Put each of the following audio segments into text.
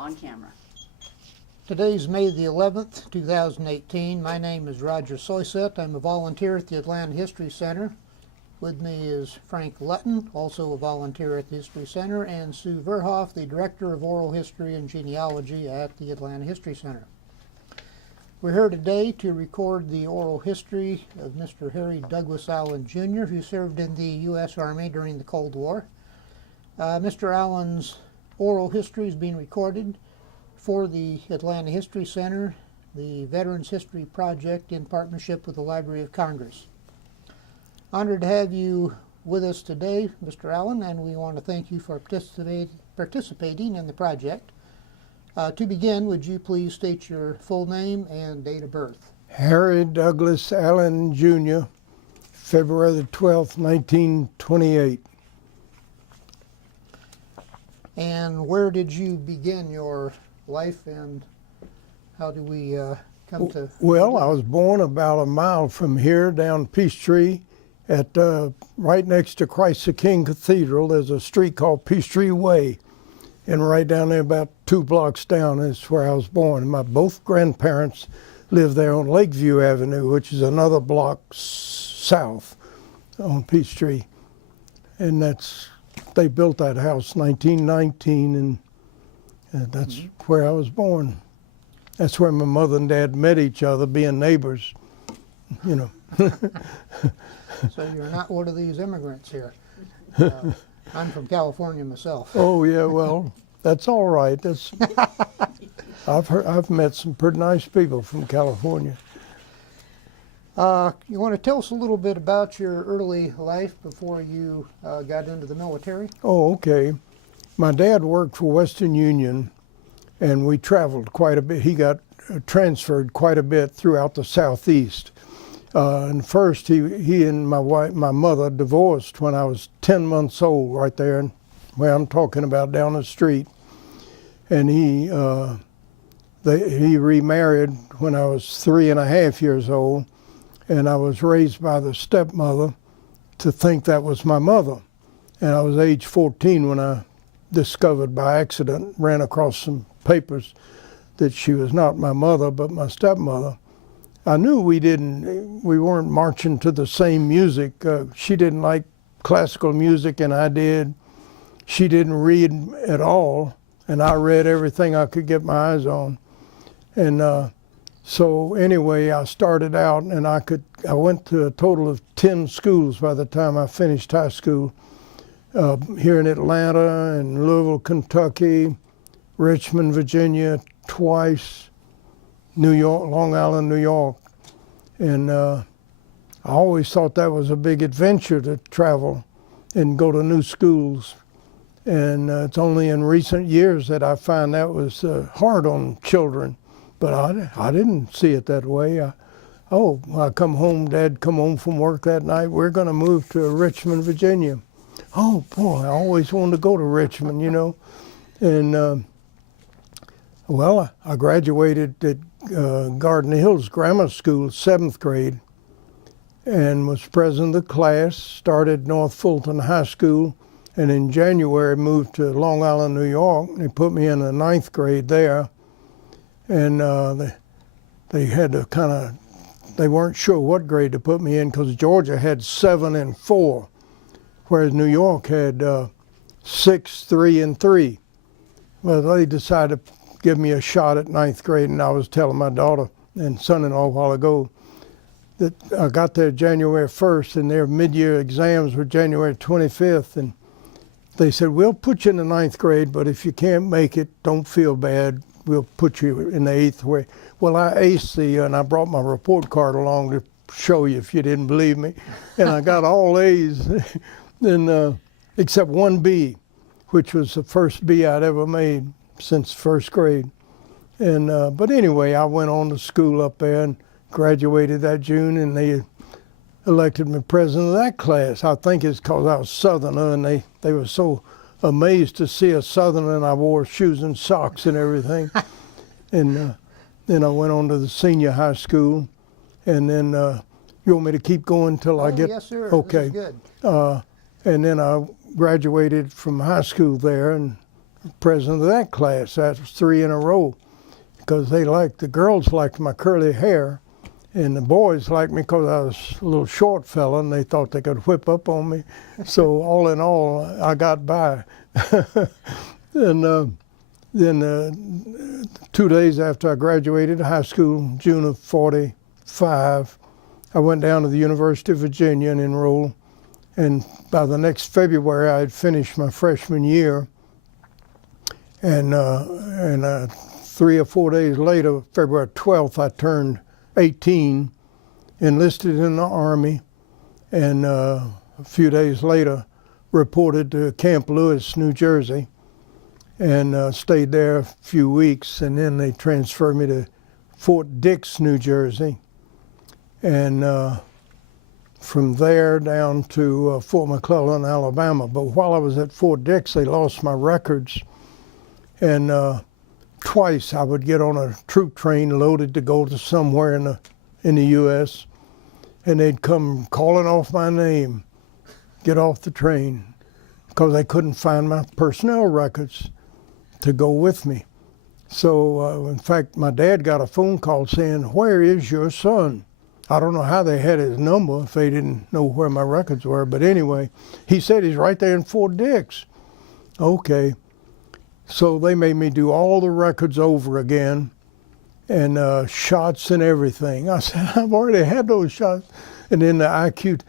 on camera. Today's May the 11th, 2018. My name is Roger Soyset. I'm a volunteer at the Atlanta History Center. With me is Frank Lutton, also a volunteer at the History Center, and Sue Verhoff, the Director of Oral History and Genealogy at the Atlanta History Center. We're here today to record the oral history of Mr. Harry Douglas Allen, Jr., who served in the U.S. Army during the Cold War. Mr. Allen's oral history is being recorded for the Atlanta History Center, the Veterans History Project, in partnership with the Library of Congress. Honored to have you with us today, Mr. Allen, and we want to thank you for participating in the project. To begin, would you please state your full name and date of birth? Harry Douglas Allen, Jr., February the 12th, 1928. And where did you begin your life, and how do we come to... Well, I was born about a mile from here down Peachtree at right next to Christ the King Cathedral. There's a street called Peachtree Way, and right down there about 2 blocks down is where I was born. My both grandparents lived there on Lakeview Avenue, which is another block south on Peachtree, and they built that house 1919, and that's where I was born. That's where my mother and dad met each other, being neighbors, you know. So you're not one of these immigrants here. I'm from California myself. Oh yeah, well, that's all right. I've met some pretty nice people from California. You want to tell us a little bit about your early life before you got into the military? Oh, okay. My dad worked for Western Union, and we traveled quite a bit. He got transferred quite a bit throughout the Southeast. And first, he and my mother divorced when I was 10 months old, right there, where I'm talking about down the street. And he remarried when I was 3.5 years old, and I was raised by the stepmother to think that was my mother. And I was age 14 when I discovered by accident, ran across some papers, that she was not my mother, but my stepmother. I knew we weren't marching to the same music. She didn't like classical music, and I did. She didn't read at all, and I read everything I could get my eyes on. And so anyway, I started out, and I went to a total of 10 schools by the time I finished high school. Here in Atlanta and Louisville, Kentucky, Richmond, Virginia, twice, New York, Long Island, New York. And I always thought that was a big adventure to travel and go to new schools. And it's only in recent years that I find that was hard on children. But I didn't see it that way. I come home, Dad come home from work that night, we're going to move to Richmond, Virginia. Oh boy, I always wanted to go to Richmond, you know. And well, I graduated at Garden Hills Grammar School, 7th grade, and was president of the class, started North Fulton High School, and in January moved to Long Island, New York. They put me in the 9th grade there, and they had to they weren't sure what grade to put me in because Georgia had 7 and 4, whereas New York had 6, 3, and 3. Well, they decided to give me a shot at 9th grade, and I was telling my daughter and son-in-law a while ago that I got there January 1st, and their mid-year exams were January 25th, and they said, we'll put you in the 9th grade, but if you can't make it, don't feel bad. We'll put you in the 8th grade. Well, I aced and I brought my report card along to show you if you didn't believe me, and I got all A's, and except one B, which was the first B I'd ever made since 1st grade. And but anyway, I went on to school up there and graduated that June, and they elected me president of that class. I think it's because I was Southerner, and they were so amazed to see a Southerner, and I wore shoes and socks and everything. And then I went on to the senior high school, and then you want me to keep going till I get? Yes, sir. Okay. This is good. And then I graduated from high school there and president of that class. That was 3 in a row, because the girls liked my curly hair, and the boys liked me because I was a little short fella, and they thought they could whip up on me. So all in all, I got by. And then 2 days after I graduated high school, June of '45, I went down to the University of Virginia and enrolled. And by the next February, I had finished my freshman year. And 3 or 4 days later, February 12th, I turned 18, enlisted in the Army, and a few days later reported to Camp Lewis, New Jersey, and stayed there a few weeks, and then they transferred me to Fort Dix, New Jersey, and from there down to Fort McClellan, Alabama. But while I was at Fort Dix, they lost my records, and twice I would get on a troop train loaded to go to somewhere in the U.S., and they'd come calling off my name, get off the train, because they couldn't find my personnel records to go with me. So, in fact, my dad got a phone call saying, "Where is your son?" I don't know how they had his number if they didn't know where my records were, but anyway, he said he's right there in Fort Dix. Okay. So they made me do all the records over again, and shots and everything. I said, I've already had those shots. And then the IQ,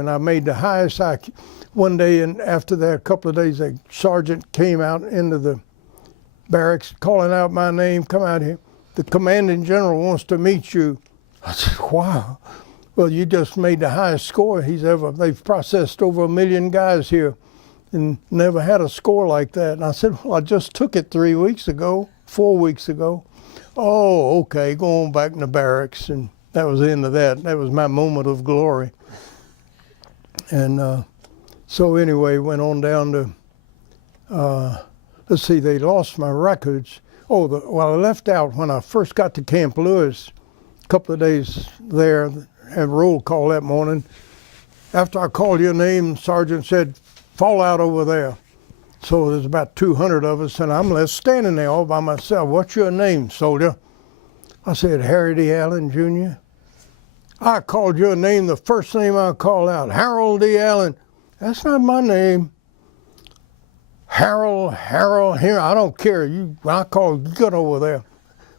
and I made the highest IQ. One day, and after that, a couple of days, a sergeant came out into the barracks calling out my name, "Come out here. The commanding general wants to meet you." I said, "Wow. Well, you just made the highest score they've processed over 1 million guys here and never had a score like that." And I said, "Well, I just took it 4 weeks ago. "Oh, okay, go on back in the barracks." And that was the end of that. That was my moment of glory. And so anyway, went on down to, let's see, they lost my records. I left out when I first got to Camp Lewis, a couple of days there, had roll call that morning. After I called your name, Sergeant said, "Fall out over there." So there's about 200 of us, and I'm left standing there all by myself. "What's your name, soldier?" I said, "Harry D. Allen, Jr." "I called your name, the first name I called out, Harold D. Allen." "That's not my name." Harold, here, I don't care. I called, "Get over there."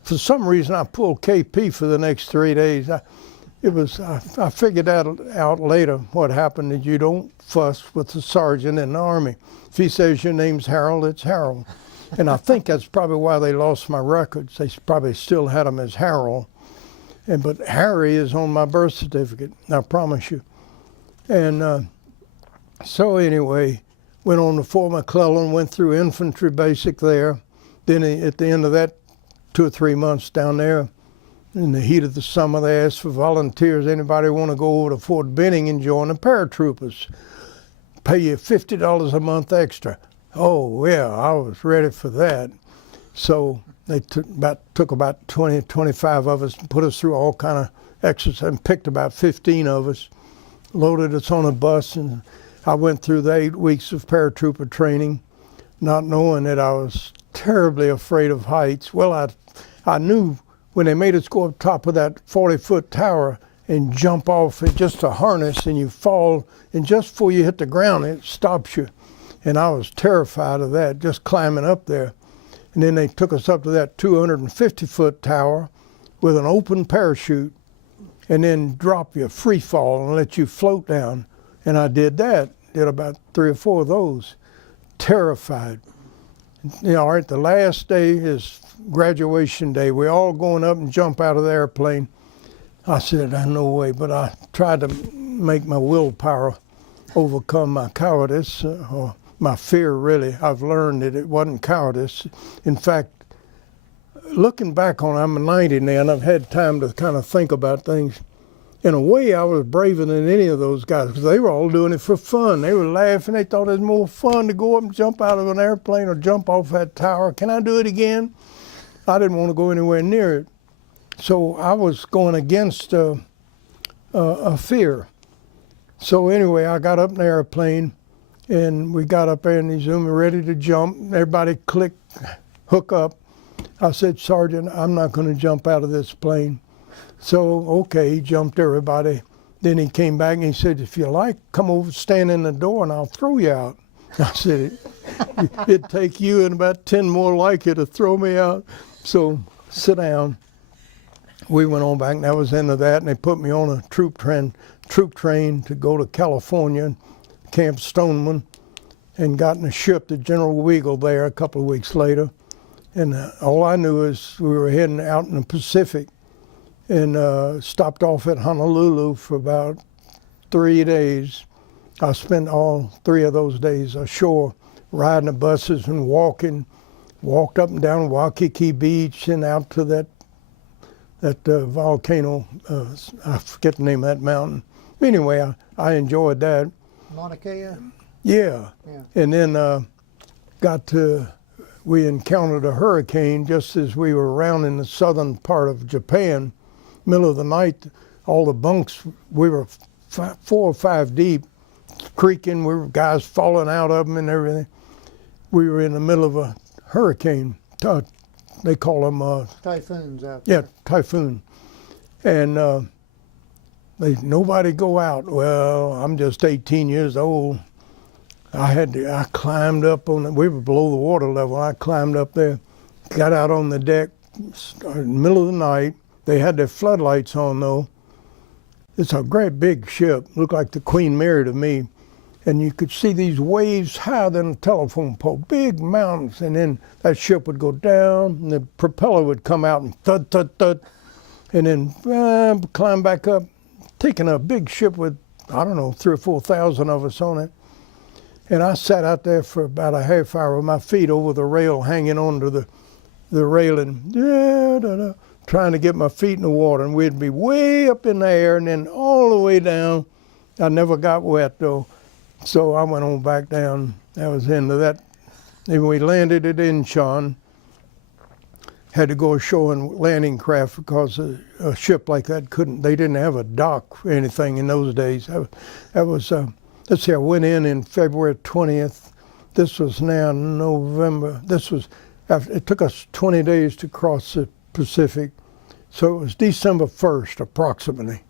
For some reason, I pulled KP for the next 3 days. I figured out later what happened, that you don't fuss with the sergeant in the Army. If he says your name's Harold, it's Harold. And I think that's probably why they lost my records. They probably still had them as Harold. But Harry is on my birth certificate, I promise you. And so anyway, went on to Fort McClellan, went through infantry basic there. Then at the end of that 2 or 3 months down there, in the heat of the summer, they asked for volunteers. Anybody want to go over to Fort Benning and join the paratroopers? Pay you $50 a month extra. Oh, yeah, I was ready for that. So they took about 20, 25 of us and put us through all kind of exercise and picked about 15 of us, loaded us on a bus, and I went through the 8 weeks of paratrooper training, not knowing that I was terribly afraid of heights. Well, I knew when they made us go up top of that 40-foot tower and jump off it, just a harness, and you fall, and just before you hit the ground, it stops you. And I was terrified of that, just climbing up there. And then they took us up to that 250-foot tower with an open parachute, and then drop you, free fall, and let you float down. And I did that, did about 3 or 4 of those, terrified. All right, the last day is graduation day. We're all going up and jump out of the airplane. I said, no way, but I tried to make my willpower overcome my cowardice, or my fear, really. I've learned that it wasn't cowardice. In fact, looking back on it, I'm 90 now, and I've had time to kind of think about things. In a way, I was braver than any of those guys, because they were all doing it for fun. They were laughing. They thought it was more fun to go up and jump out of an airplane or jump off that tower. Can I do it again? I didn't want to go anywhere near it. So I was going against a fear. So anyway, I got up in the airplane, And we got up there in the Zoom, ready to jump. Everybody click, hook up. I said, Sergeant, I'm not going to jump out of this plane. So, okay, he jumped everybody. Then he came back and he said, if you like, come over, stand in the door, and I'll throw you out. I said, it'd take you and about 10 more like you to throw me out. So, sit down. We went on back, and that was the end of that, and they put me on a troop train to go to California, Camp Stoneman, and got in a ship to General Weagle there a couple of weeks later. And all I knew is we were heading out in the Pacific, and stopped off at Honolulu for about 3 days. I spent all 3 of those days ashore, riding the buses and walked up and down Waikiki Beach and out to that volcano. I forget the name of that mountain. Anyway, I enjoyed that. Mauna Kea? Yeah. Yeah. And then we encountered a hurricane just as we were around in the southern part of Japan. Middle of the night, all the bunks, we were 4 or 5 deep, creaking. We were guys falling out of them and everything. We were in the middle of a hurricane. They call them Typhoons out there. yeah, typhoon. And nobody go out. Well, I'm just 18 years old. I climbed up we were below the water level. I climbed up there, got out on the deck, in the middle of the night. They had their floodlights on though. It's a great big ship, looked like the Queen Mary to me. And you could see these waves higher than a telephone pole, big mountains. And then that ship would go down, and the propeller would come out and thud, thud, thud. And then climb back up, taking a big ship with, I don't know, 3,000 or 4,000 of us on it. And I sat out there for about a half hour with my feet over the rail, hanging onto the railing, trying to get my feet in the water. And we'd be way up in the air and then all the way down. I never got wet though. So I went on back down. That was the end of that. Then we landed at Incheon. Had to go ashore in landing craft because a ship like that they didn't have a dock or anything in those days. That was, let's see, I went in February 20th. This was now November. It took us 20 days to cross the Pacific. So it was December 1st, approximately,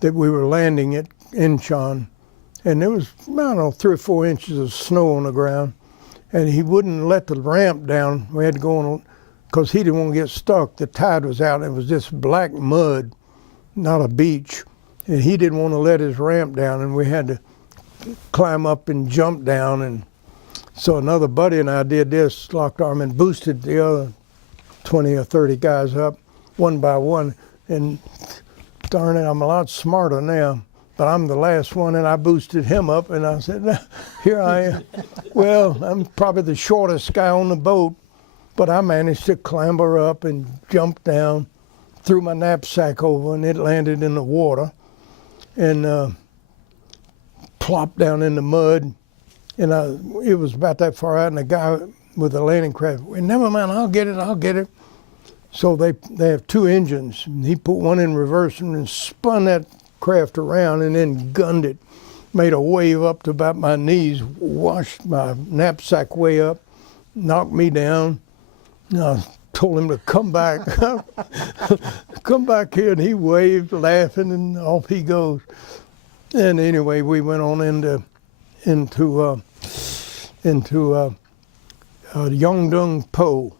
that we were landing at Incheon. And there was, I don't know, 3 or 4 inches of snow on the ground. And he wouldn't let the ramp down. We had to go on, because he didn't want to get stuck. The tide was out, and it was just black mud, not a beach. And he didn't want to let his ramp down, and we had to climb up and jump down. And so another buddy and I did this, locked arm, and boosted the other 20 or 30 guys up, one by one. And darn it, I'm a lot smarter now. But I'm the last one, and I boosted him up, and I said, here I am. Well, I'm probably the shortest guy on the boat, but I managed to clamber up and jump down, threw my knapsack over, and it landed in the water, and plopped down in the mud. And it was about that far out, and the guy with the landing craft, well, never mind, I'll get it. So they have 2 engines. And he put one in reverse and then spun that craft around and then gunned it, made a wave up to about my knees, washed my knapsack way up, knocked me down. And I told him to come back, come back here, and he waved, laughing, and off he goes. And anyway, we went on into Yeongdeung-po,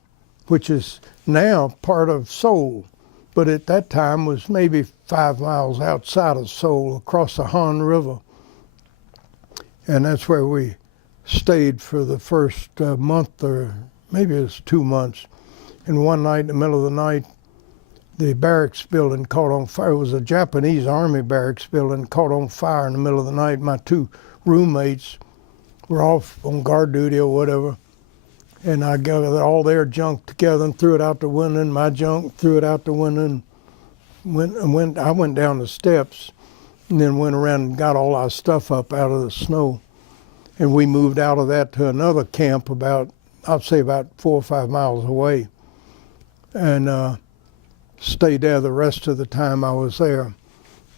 which is now part of Seoul, but at that time was maybe 5 miles outside of Seoul, across the Han River. And that's where we stayed for the first month, or maybe it was 2 months. And one night, in the middle of the night, the barracks building caught on fire. It was a Japanese Army barracks building, caught on fire in the middle of the night. My 2 roommates were off on guard duty or whatever. And I gathered all their junk together and threw it out the window, and my junk, threw it out the window, and I went down the steps and then went around and got all our stuff up out of the snow. And we moved out of that to another camp I'd say about 4 or 5 miles away, and stayed there the rest of the time I was there.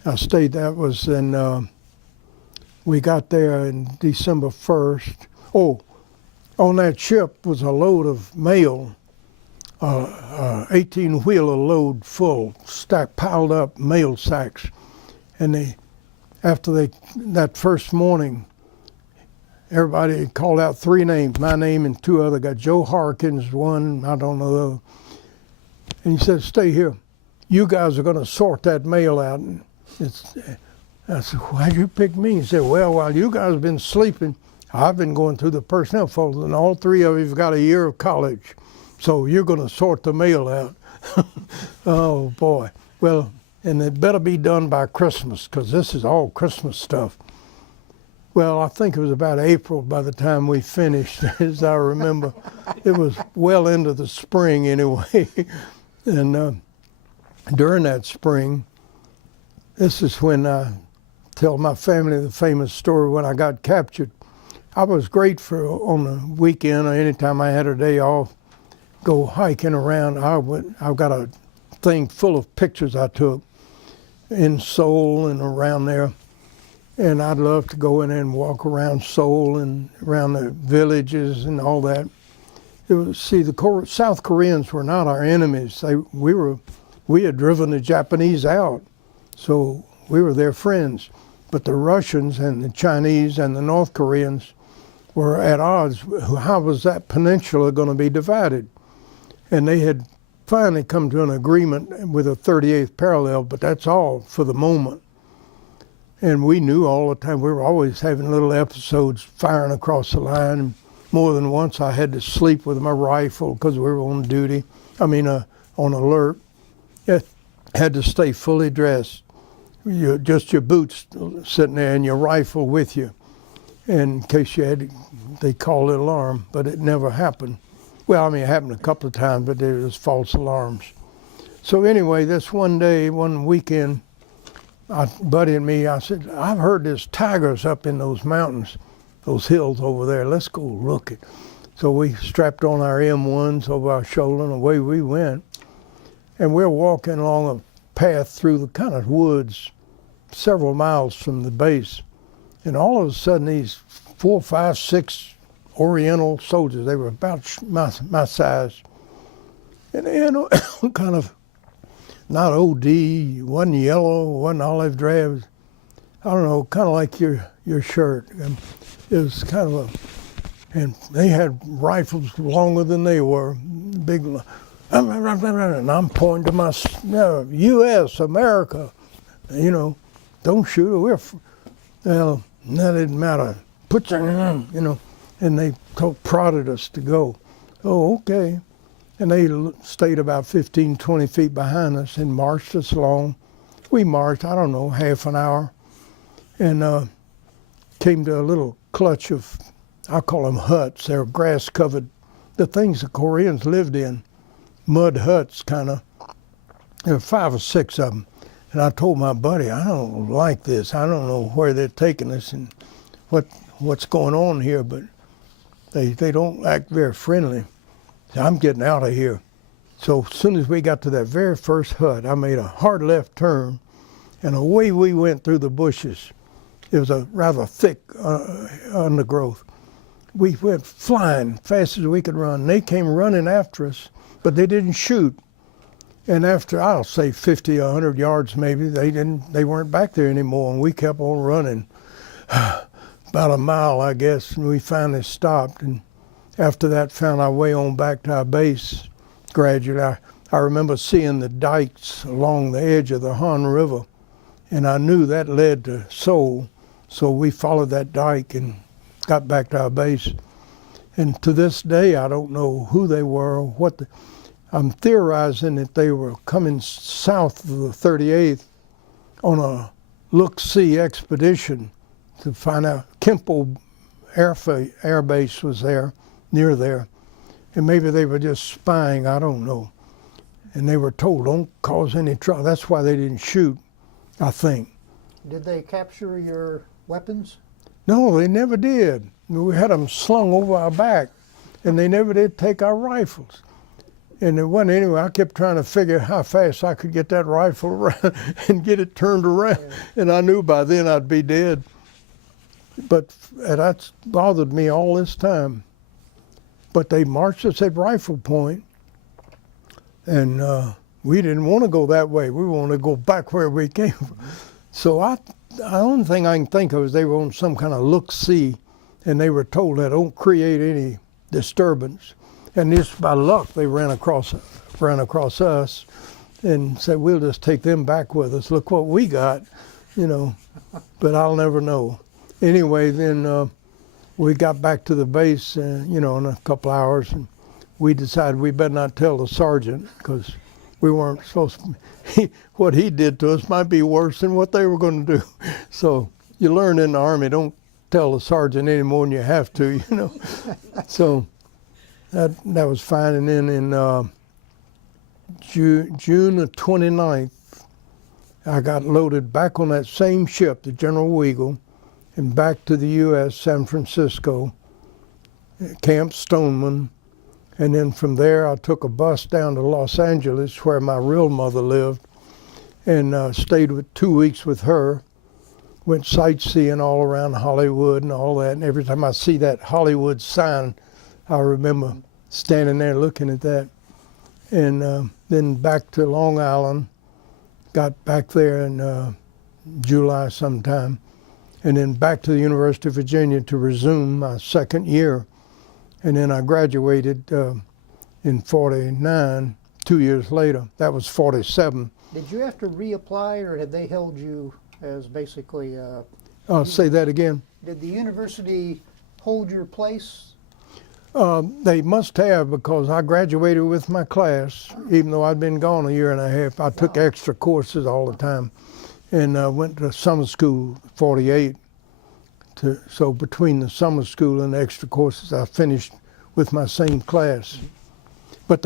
That was in We got there in December 1st. Oh, on that ship was a load of mail, 18-wheeler load full, piled up mail sacks. And that first morning, everybody called out 3 names, my name and 2 other guys. Joe Harkins, one, I don't know the other. And he said, stay here. You guys are going to sort that mail out. And I said, why'd you pick me? He said, well, while you guys have been sleeping, I've been going through the personnel folder, and all 3 of you have got a year of college. So you're going to sort the mail out. Oh, boy. Well, and it better be done by Christmas, because this is all Christmas stuff. Well, I think it was about April by the time we finished, as I remember. It was well into the spring anyway. And during that spring, this is when I tell my family the famous story when I got captured. I was great for on the weekend or anytime I had a day off, go hiking around. I've got a thing full of pictures I took in Seoul and around there. And I'd love to go in there and walk around Seoul and around the villages and all that. The South Koreans were not our enemies. We had driven the Japanese out, so we were their friends. But the Russians and the Chinese and the North Koreans were at odds. How was that peninsula going to be divided? And they had finally come to an agreement with a 38th parallel, but that's all for the moment. And we knew all the time, we were always having little episodes firing across the line. And more than once I had to sleep with my rifle because we were on duty, on alert. Had to stay fully dressed. Just your boots sitting there and your rifle with you in case they called it alarm, but it never happened. Well, it happened a couple of times, but there was false alarms. So anyway, this one weekend, Buddy and me, I said, I've heard there's tigers up in those mountains, those hills over there. Let's go look it. So we strapped on our M1s over our shoulder and away we went. And we're walking along a path through the kind of woods several miles from the base. And all of a sudden these 4, 5, 6 Oriental soldiers, they were about my size. And kind of not OD, wasn't yellow, wasn't olive drab. I don't know, kind of like your shirt. It was kind of and they had rifles longer than they were, big. And I'm pointing to my U.S., America, don't shoot. Well, that didn't matter. Put your hand, and they prodded us to go. Oh, okay. And they stayed about 15, 20 feet behind us and marched us along. We marched, I don't know, half an hour, and came to a little clutch of, I call them huts. They're grass-covered, the things the Koreans lived in, mud huts kind of. There were 5 or 6 of them. And I told my buddy, I don't like this. I don't know where they're taking us and what's going on here, but they don't act very friendly. I'm getting out of here. So as soon as we got to that very first hut, I made a hard left turn, and away we went through the bushes. It was a rather thick undergrowth. We went flying fast as we could run. They came running after us, but they didn't shoot. And after, I'll say 50 or 100 yards maybe, they weren't back there anymore, and we kept on running. About a mile, I guess, and we finally stopped. And after that, found our way on back to our base gradually. I remember seeing the dikes along the edge of the Han River, and I knew that led to Seoul. So we followed that dike and got back to our base. And to this day, I don't know who they were or what. I'm theorizing that they were coming south of the 38th on a look-see expedition to find out. Kempo Air Base was there, near there. And maybe they were just spying, I don't know. And they were told, don't cause any trouble. That's why they didn't shoot, I think. Did they capture your weapons? No, they never did. We had them slung over our back, and they never did take our rifles. And it wasn't anyway. I kept trying to figure how fast I could get that rifle around and get it turned around. And I knew by then I'd be dead. And that's bothered me all this time. But they marched us at rifle point, and we didn't want to go that way. We wanted to go back where we came from. So the only thing I can think of is they were on some kind of look-see, and they were told that don't create any disturbance. And just by luck, they ran across us and said, we'll just take them back with us. Look what we got, you know. But I'll never know. Anyway, then we got back to the base, you know, in a couple hours, and we decided we better not tell the sergeant because we weren't supposed to. What he did to us might be worse than what they were going to do. So you learn in the Army, don't tell the sergeant any more than you have to, you know. So that was fine. And then in June the 29th, I got loaded back on that same ship, the General Weagle, and back to the U.S., San Francisco, Camp Stoneman. And then from there, I took a bus down to Los Angeles, where my real mother lived, and stayed 2 weeks with her. Went sightseeing all around Hollywood and all that. And every time I see that Hollywood sign, I remember standing there looking at that. And then back to Long Island, got back there in July sometime, and then back to the University of Virginia to resume my second year. And then I graduated in 49, 2 years later. That was 47. Did you have to reapply, or had they held you as basically? Say that again. Did the university hold your place? They must have, because I graduated with my class, even though I'd been gone a year and a half. I took extra courses all the time, and went to summer school 48. So between the summer school and the extra courses, I finished with my same class. But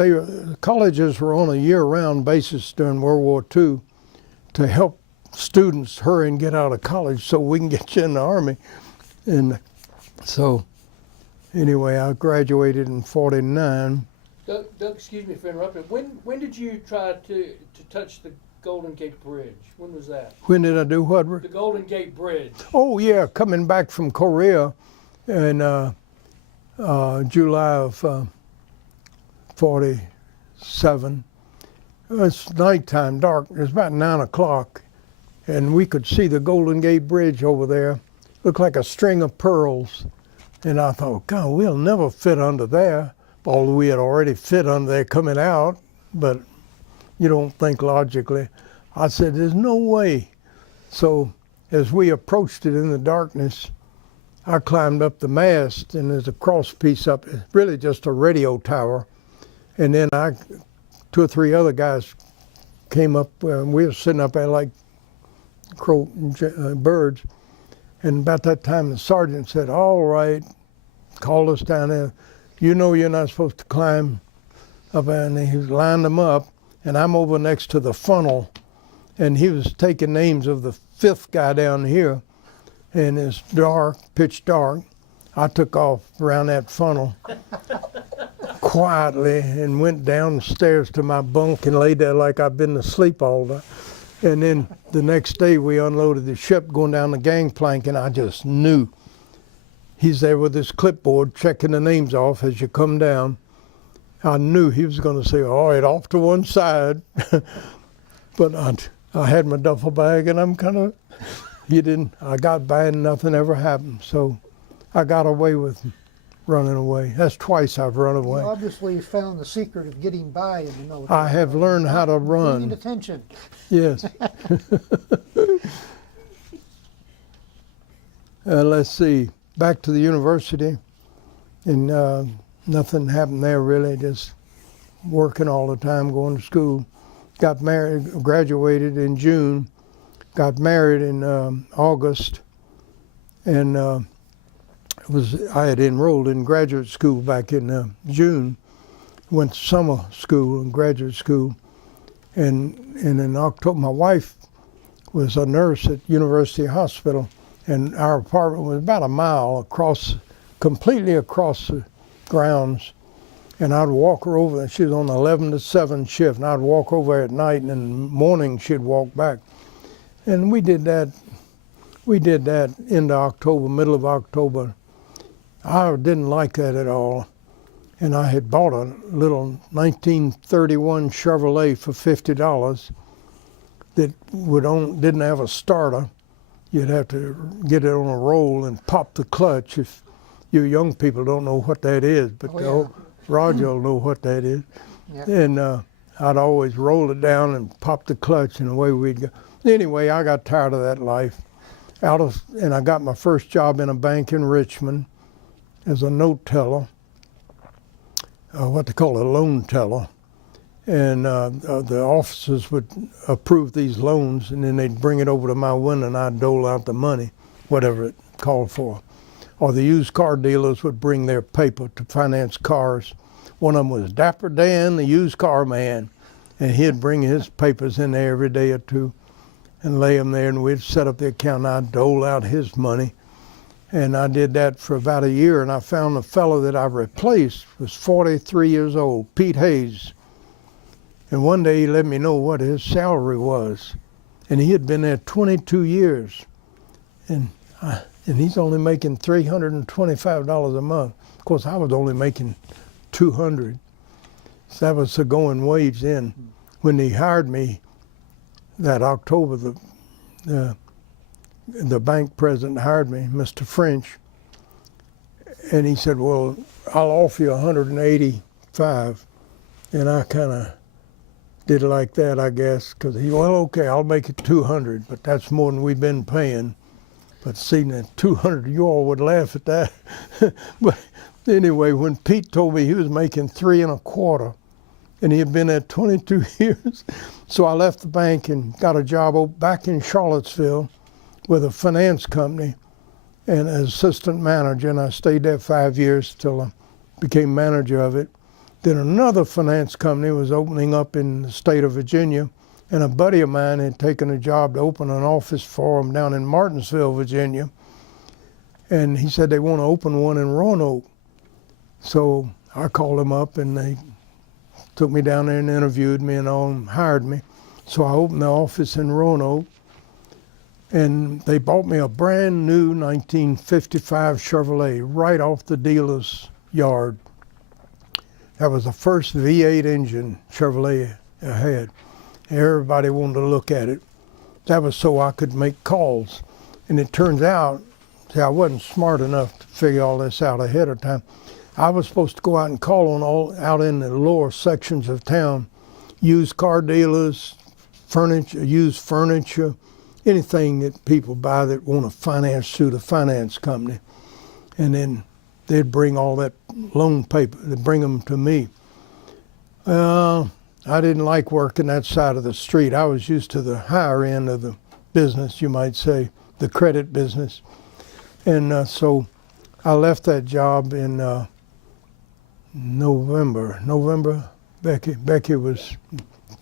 colleges were on a year-round basis during World War II to help students hurry and get out of college so we can get you in the Army. And so anyway, I graduated in 49. Doug, excuse me for interrupting. When did you try to touch the Golden Gate Bridge? When was that? When did I do what? The Golden Gate Bridge. Oh yeah, coming back from Korea in July of 47. It's nighttime, dark. It was about 9 o'clock, and we could see the Golden Gate Bridge over there. Looked like a string of pearls. And I thought, God, we'll never fit under there. Although we had already fit under there coming out, but you don't think logically. I said, there's no way. So as we approached it in the darkness, I climbed up the mast, and there's a cross piece up, it's really just a radio tower. And then 2 or 3 other guys came up, and we were sitting up there like birds. And about that time, the sergeant said, all right, called us down there. You know you're not supposed to climb up there. And he lined them up, and I'm over next to the funnel. And he was taking names of the 5th guy down here. And it's dark, pitch dark. I took off around that funnel quietly and went down the stairs to my bunk and laid there like I'd been asleep all day. And then the next day we unloaded the ship going down the gangplank, and I just knew. He's there with his clipboard checking the names off as you come down. I knew he was going to say, all right, off to one side. But I had my duffel bag, and I got by and nothing ever happened. So I got away with running away. That's twice I've run away. You obviously found the secret of getting by in the military. I have learned how to run. Paying attention. Yes. Let's see. Back to the university, and nothing happened there really, just working all the time, going to school. Got married, graduated in June, got married in August, and I had enrolled in graduate school back in June, went to summer school and graduate school, and in October, my wife was a nurse at University Hospital, and our apartment was about a mile completely across the grounds. And I'd walk her over, and she was on the 11 to 7 shift, and I'd walk over at night, and in the morning she'd walk back. And we did that We did that into October, middle of October. I didn't like that at all. And I had bought a little 1931 Chevrolet for $50 that didn't have a starter. You'd have to get it on a roll and pop the clutch. If you young people don't know what that is, but Roger will know what that is. Yeah. And I'd always roll it down and pop the clutch, and away we'd go. Anyway, I got tired of that life. And I got my first job in a bank in Richmond as a note teller, what they call a loan teller. And the officers would approve these loans, and then they'd bring it over to my window, and I'd dole out the money, whatever it called for. Or the used car dealers would bring their paper to finance cars. One of them was Dapper Dan, the used car man, and he'd bring his papers in there every day or two and lay them there, and we'd set up the account, and I'd dole out his money. And I did that for about a year, and I found the fellow that I replaced was 43 years old, Pete Hayes. And one day he let me know what his salary was. And he had been there 22 years. And he's only making $325 a month. Of course, I was only making $200. So that was the going wage then. When he hired me that October, the bank president hired me, Mr. French. And he said, well, I'll offer you $185. And I kind of did it like that, I guess, because well, okay, I'll make it $200, but that's more than we've been paying. But seeing that $200, you all would laugh at that. But anyway, when Pete told me he was making $325, and he had been there 22 years, so I left the bank and got a job back in Charlottesville with a finance company and as assistant manager, and I stayed there 5 years till I became manager of it. Then another finance company was opening up in the state of Virginia, and a buddy of mine had taken a job to open an office for him down in Martinsville, Virginia. And he said they want to open one in Roanoke. So I called him up, and they took me down there and interviewed me and all, and hired me. So I opened the office in Roanoke, and they bought me a brand new 1955 Chevrolet right off the dealer's yard. That was the first V8 engine Chevrolet I had. Everybody wanted to look at it. That was so I could make calls. And it turns out, see, I wasn't smart enough to figure all this out ahead of time. I was supposed to go out and call on out in the lower sections of town, used car dealers, furniture, used furniture, anything that people buy that want to finance through the finance company. And then they'd bring all that loan paper, they'd bring them to me. I didn't like working that side of the street. I was used to the higher end of the business, you might say, the credit business. And so I left that job in November. Becky was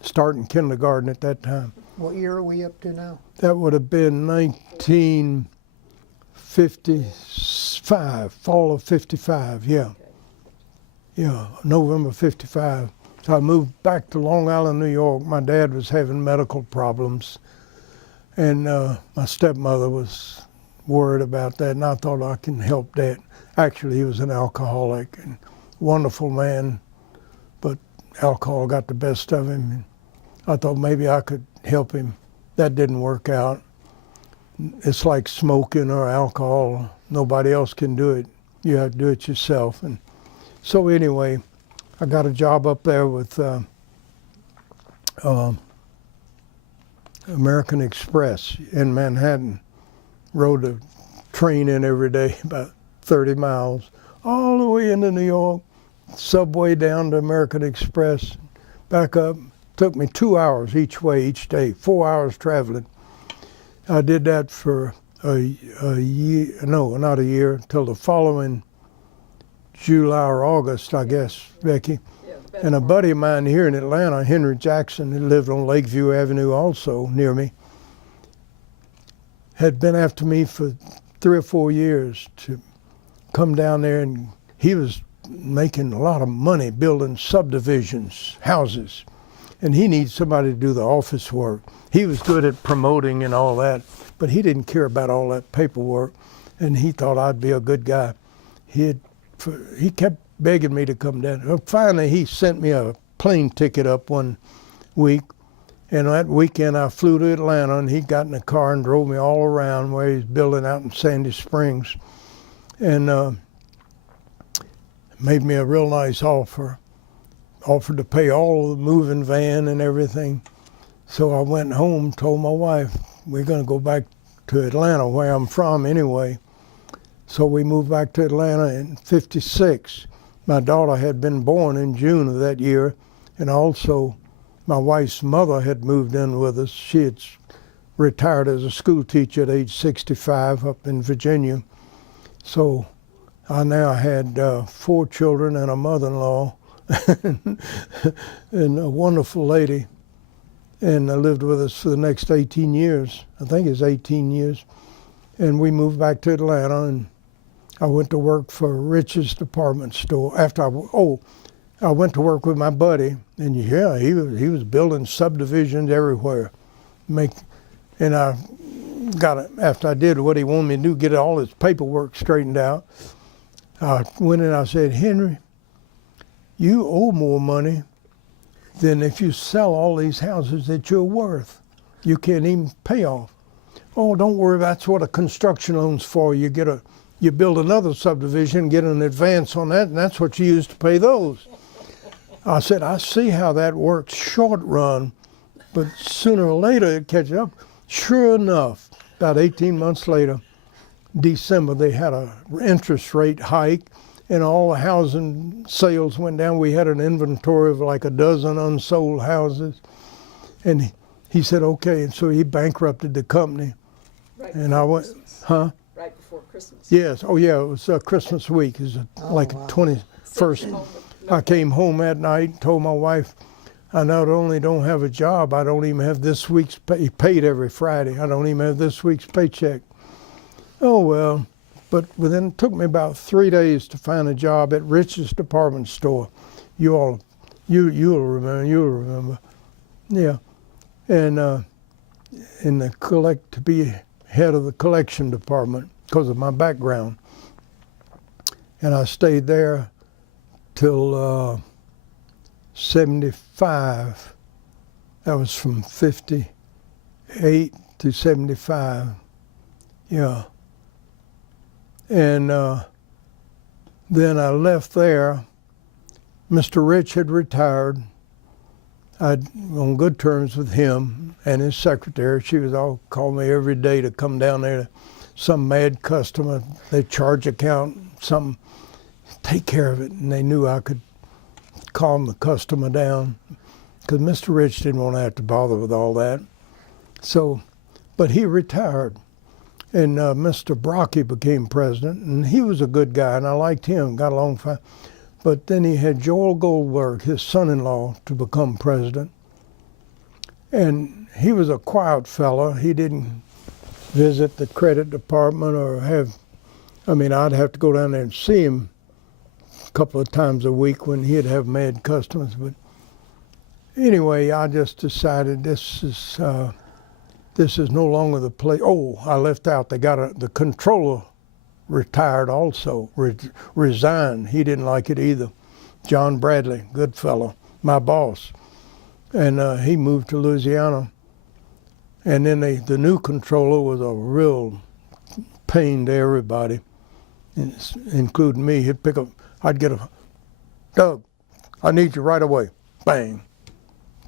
starting kindergarten at that time. What year are we up to now? That would have been 1955, fall of 55, yeah. Yeah, November 55. So I moved back to Long Island, New York. My dad was having medical problems, and my stepmother was worried about that, and I thought I can help Dad. Actually, he was an alcoholic and wonderful man, but alcohol got the best of him. And I thought maybe I could help him. That didn't work out. It's like smoking or alcohol. Nobody else can do it. You have to do it yourself. And so anyway, I got a job up there with American Express in Manhattan. Rode a train in every day, about 30 miles, all the way into New York, subway down to American Express, back up. Took me 2 hours each way, each day, 4 hours traveling. I did that for a year, no, not a year, till the following July or August, I guess, Becky. Yeah, And a buddy of mine here in Atlanta, Henry Jackson, who lived on Lakeview Avenue also near me, had been after me for 3 or 4 years to come down there, and he was making a lot of money building subdivisions, houses, and he needs somebody to do the office work. he was good at promoting and all that, but he didn't care about all that paperwork, and he thought I'd be a good guy. He kept begging me to come down. Well, finally, he sent me a plane ticket up one week, and that weekend I flew to Atlanta, and he got in the car and drove me all around where he's building out in Sandy Springs, and made me a real nice offer. Offered to pay all of the moving van and everything. So I went home, told my wife, we're going to go back to Atlanta, where I'm from anyway. So we moved back to Atlanta in '56. My daughter had been born in June of that year, and also my wife's mother had moved in with us. She had retired as a school teacher at age 65 up in Virginia. So I now had 4 children and a mother-in-law and a wonderful lady, and lived with us for the next 18 years. I think it's 18 years. And we moved back to Atlanta, and I went to work for Rich's department store. I went to work with my buddy, and yeah, he was building subdivisions everywhere. And I after I did what he wanted me to do, get all his paperwork straightened out, I went in and I said, Henry, you owe more money than if you sell all these houses that you're worth. You can't even pay off. Oh, don't worry, that's what a construction loan's for. You build another subdivision, get an advance on that, and that's what you use to pay those. I said, I see how that works short run, but sooner or later it catches up. Sure enough, about 18 months later, December, they had an interest rate hike, and all the housing sales went down. We had an inventory of like a dozen unsold houses. And he said, okay, and so he bankrupted the company. Right and I went, Christmas. huh? Right before Christmas. Yes, oh yeah, it was Christmas week. It was like wow. 21st. I came home that night and told my wife, I not only don't have a job, I don't even have this week's pay, paid every Friday. I don't even have this week's paycheck. Oh well, but within, it took me about 3 days to find a job at Rich's department store. You'll remember, yeah, and to be head of the collection department because of my background, and I stayed there till 75. That was from 58 to 75, yeah. And then I left there. Mr. Rich had retired. I'd on good terms with him and his secretary. She was all called me every day to come down there to some mad customer. They charge account, something, take care of it. And they knew I could calm the customer down because Mr. Rich didn't want to have to bother with all that. So, but he retired. And Mr. Brocky became president, and he was a good guy, and I liked him, got along fine. But then he had Joel Goldberg, his son-in-law, to become president. And he was a quiet fellow. He didn't visit the credit department or I'd have to go down there and see him a couple of times a week when he'd have mad customers. But anyway, I just decided this is no longer the place. Oh, I left out, the controller retired also, resigned. He didn't like it either. John Bradley, good fellow, my boss. And he moved to Louisiana. And then the new controller was a real pain to everybody, including me. He'd pick up, I'd get Doug, I need you right away. Bang.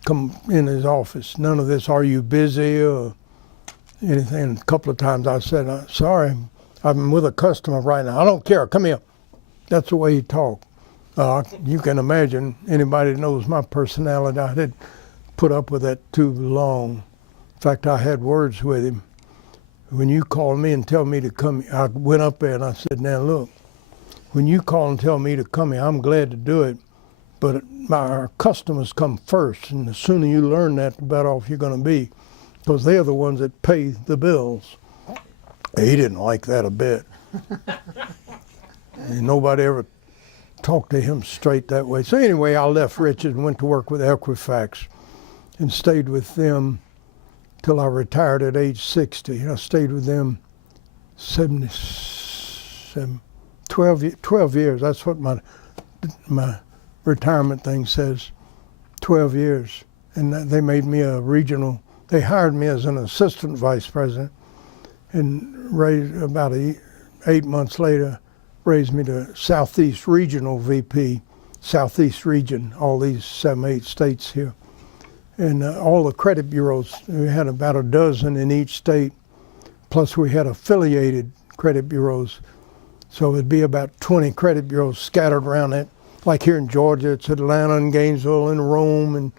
Come in his office. None of this, are you busy or anything. A couple of times I said, sorry, I'm with a customer right now. I don't care, come here. That's the way he talked. You can imagine, anybody that knows my personality, I didn't put up with that too long. In fact, I had words with him. When you call me and tell me to come, I went up there and I said, now look, when you call and tell me to come here, I'm glad to do it, but our customers come first, and the sooner you learn that, the better off you're going to be, because they're the ones that pay the bills. He didn't like that a bit. And nobody ever talked to him straight that way. So anyway, I left Richard and went to work with Equifax and stayed with them till I retired at age 60. I stayed with them 77, 12 years. That's what my retirement thing says, 12 years. And they made me a regional, they hired me as an assistant vice president, and raised about 8 months later, raised me to Southeast Regional VP, Southeast Region, all these 7, 8 states here. And all the credit bureaus, we had about a dozen in each state, plus we had affiliated credit bureaus. So it'd be about 20 credit bureaus scattered around it. Like here in Georgia, it's Atlanta and Gainesville and Rome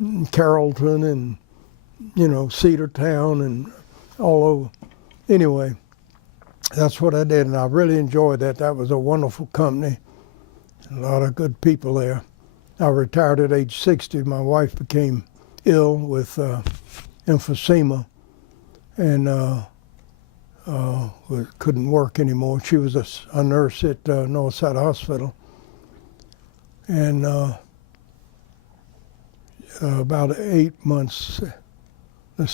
and Carrollton and, Cedartown and all over. Anyway, that's what I did, and I really enjoyed that. That was a wonderful company, a lot of good people there. I retired at age 60. My wife became ill with emphysema and couldn't work anymore. She was a nurse at Northside Hospital. And about 8 months, I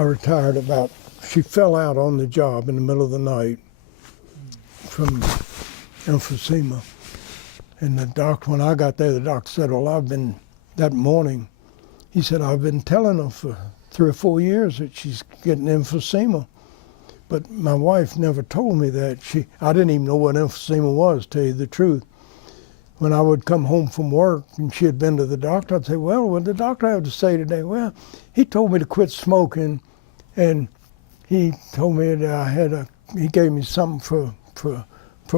retired she fell out on the job in the middle of the night from emphysema. And the doctor, when I got there, the doctor said, well, that morning, he said, I've been telling her for 3 or 4 years that she's getting emphysema. But my wife never told me that. I didn't even know what emphysema was, to tell you the truth. When I would come home from work and she had been to the doctor, I'd say, well, what did the doctor have to say today? Well, he told me to quit smoking, and he told me that he gave me something for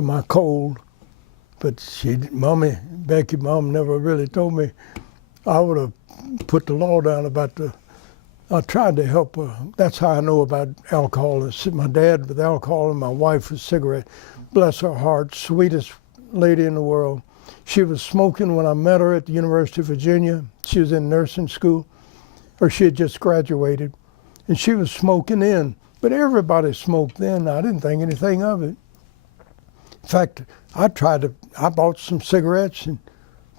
my cold. But Becky, Mom never really told me. I would have put the law down I tried to help her. That's how I know about alcohol. My dad with alcohol and my wife with cigarette. Bless her heart, sweetest lady in the world. She was smoking when I met her at the University of Virginia. She was in nursing school, or she had just graduated. And she was smoking then, but everybody smoked then. I didn't think anything of it. In fact, I bought some cigarettes and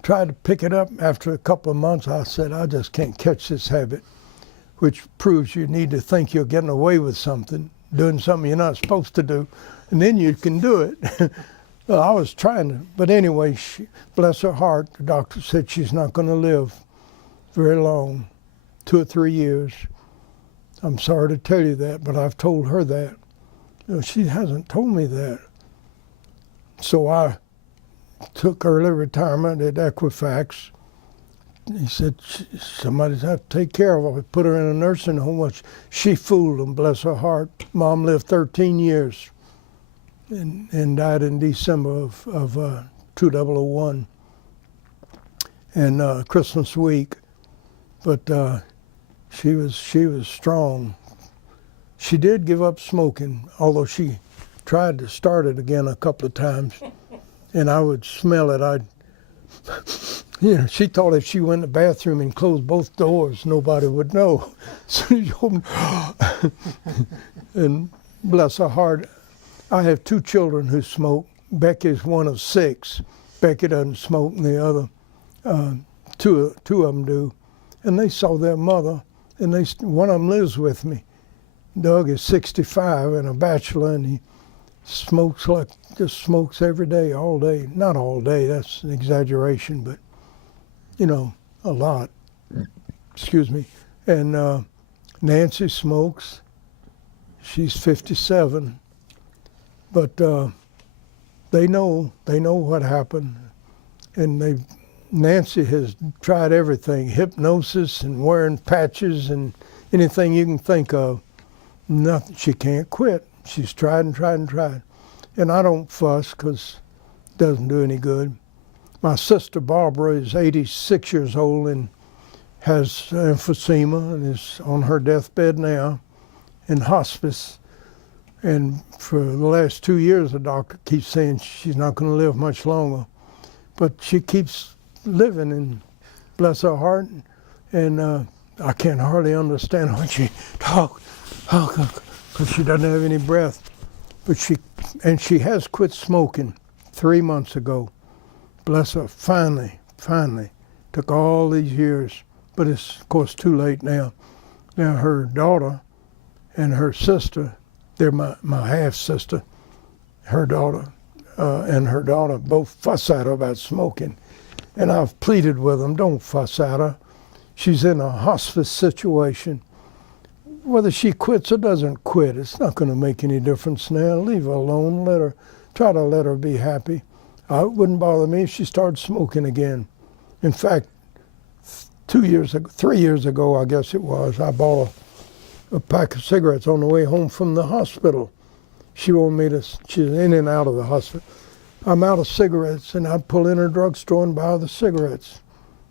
tried to pick it up. After a couple of months, I said, I just can't catch this habit, which proves you need to think you're getting away with something, doing something you're not supposed to do, and then you can do it. Well, I was trying to, but anyway, bless her heart, the doctor said she's not going to live very long, 2 or 3 years. I'm sorry to tell you that, but I've told her that. She hasn't told me that. So I took early retirement at Equifax. He said, somebody's have to take care of her. We put her in a nursing home, which she fooled them, bless her heart. Mom lived 13 years and died in December of 2001 and Christmas week. But she was strong. She did give up smoking, although she tried to start it again a couple of times, and I would smell it. She thought if she went in the bathroom and closed both doors, nobody would know. So she opened, and bless her heart, I have 2 children who smoke. Becky's one of 6. Becky doesn't smoke, and the other, two of them do. And they saw their mother, and one of them lives with me. Doug is 65 and a bachelor, and he just smokes every day, all day. Not all day, that's an exaggeration, but a lot. Excuse me. And Nancy smokes. She's 57. But they know what happened, and Nancy has tried everything, hypnosis and wearing patches and anything you can think of. Nothing. She can't quit. She's tried and tried and tried. And I don't fuss because it doesn't do any good. My sister Barbara is 86 years old and has emphysema and is on her deathbed now in hospice. And for the last 2 years, the doctor keeps saying she's not going to live much longer. But she keeps living, and bless her heart. And I can't hardly understand when she talks, because she doesn't have any breath. But she has quit smoking 3 months ago. Bless her, finally, took all these years. but it's of course too late now. Now her daughter and her sister, they're my half sister, her daughter and her daughter both fuss at her about smoking. And I've pleaded with them, don't fuss at her. She's in a hospice situation. Whether she quits or doesn't quit, it's not going to make any difference now. Leave her alone. Try to let her be happy. It wouldn't bother me if she started smoking again. In fact, 3 years ago, I guess it was, I bought a pack of cigarettes on the way home from the hospital. She wanted me to, she's in and out of the hospital. I'm out of cigarettes, and I'd pull in her drugstore and buy the cigarettes,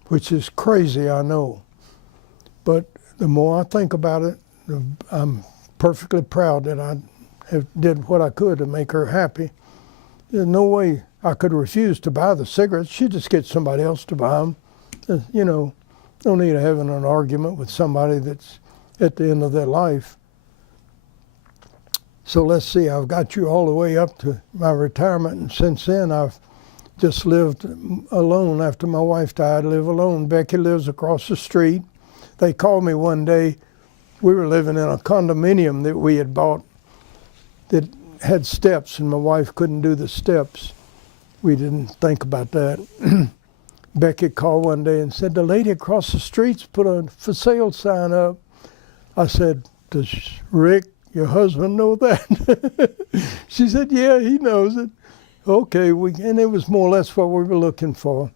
which is crazy, I know. But the more I think about it, I'm perfectly proud that I did what I could to make her happy. There's no way I could refuse to buy the cigarettes. She'd just get somebody else to buy them. You know, no need of having an argument with somebody that's at the end of their life. So let's see, I've got you all the way up to my retirement, and since then I've just lived alone. After my wife died, I live alone. Becky lives across the street. They called me one day. We were living in a condominium that we had bought that had steps, and my wife couldn't do the steps. We didn't think about that. Becky called one day and said, the lady across the street's put a for sale sign up. I said, does Rick, your husband, know that? She said, yeah, he knows it. Okay, and it was more or less what we were looking for.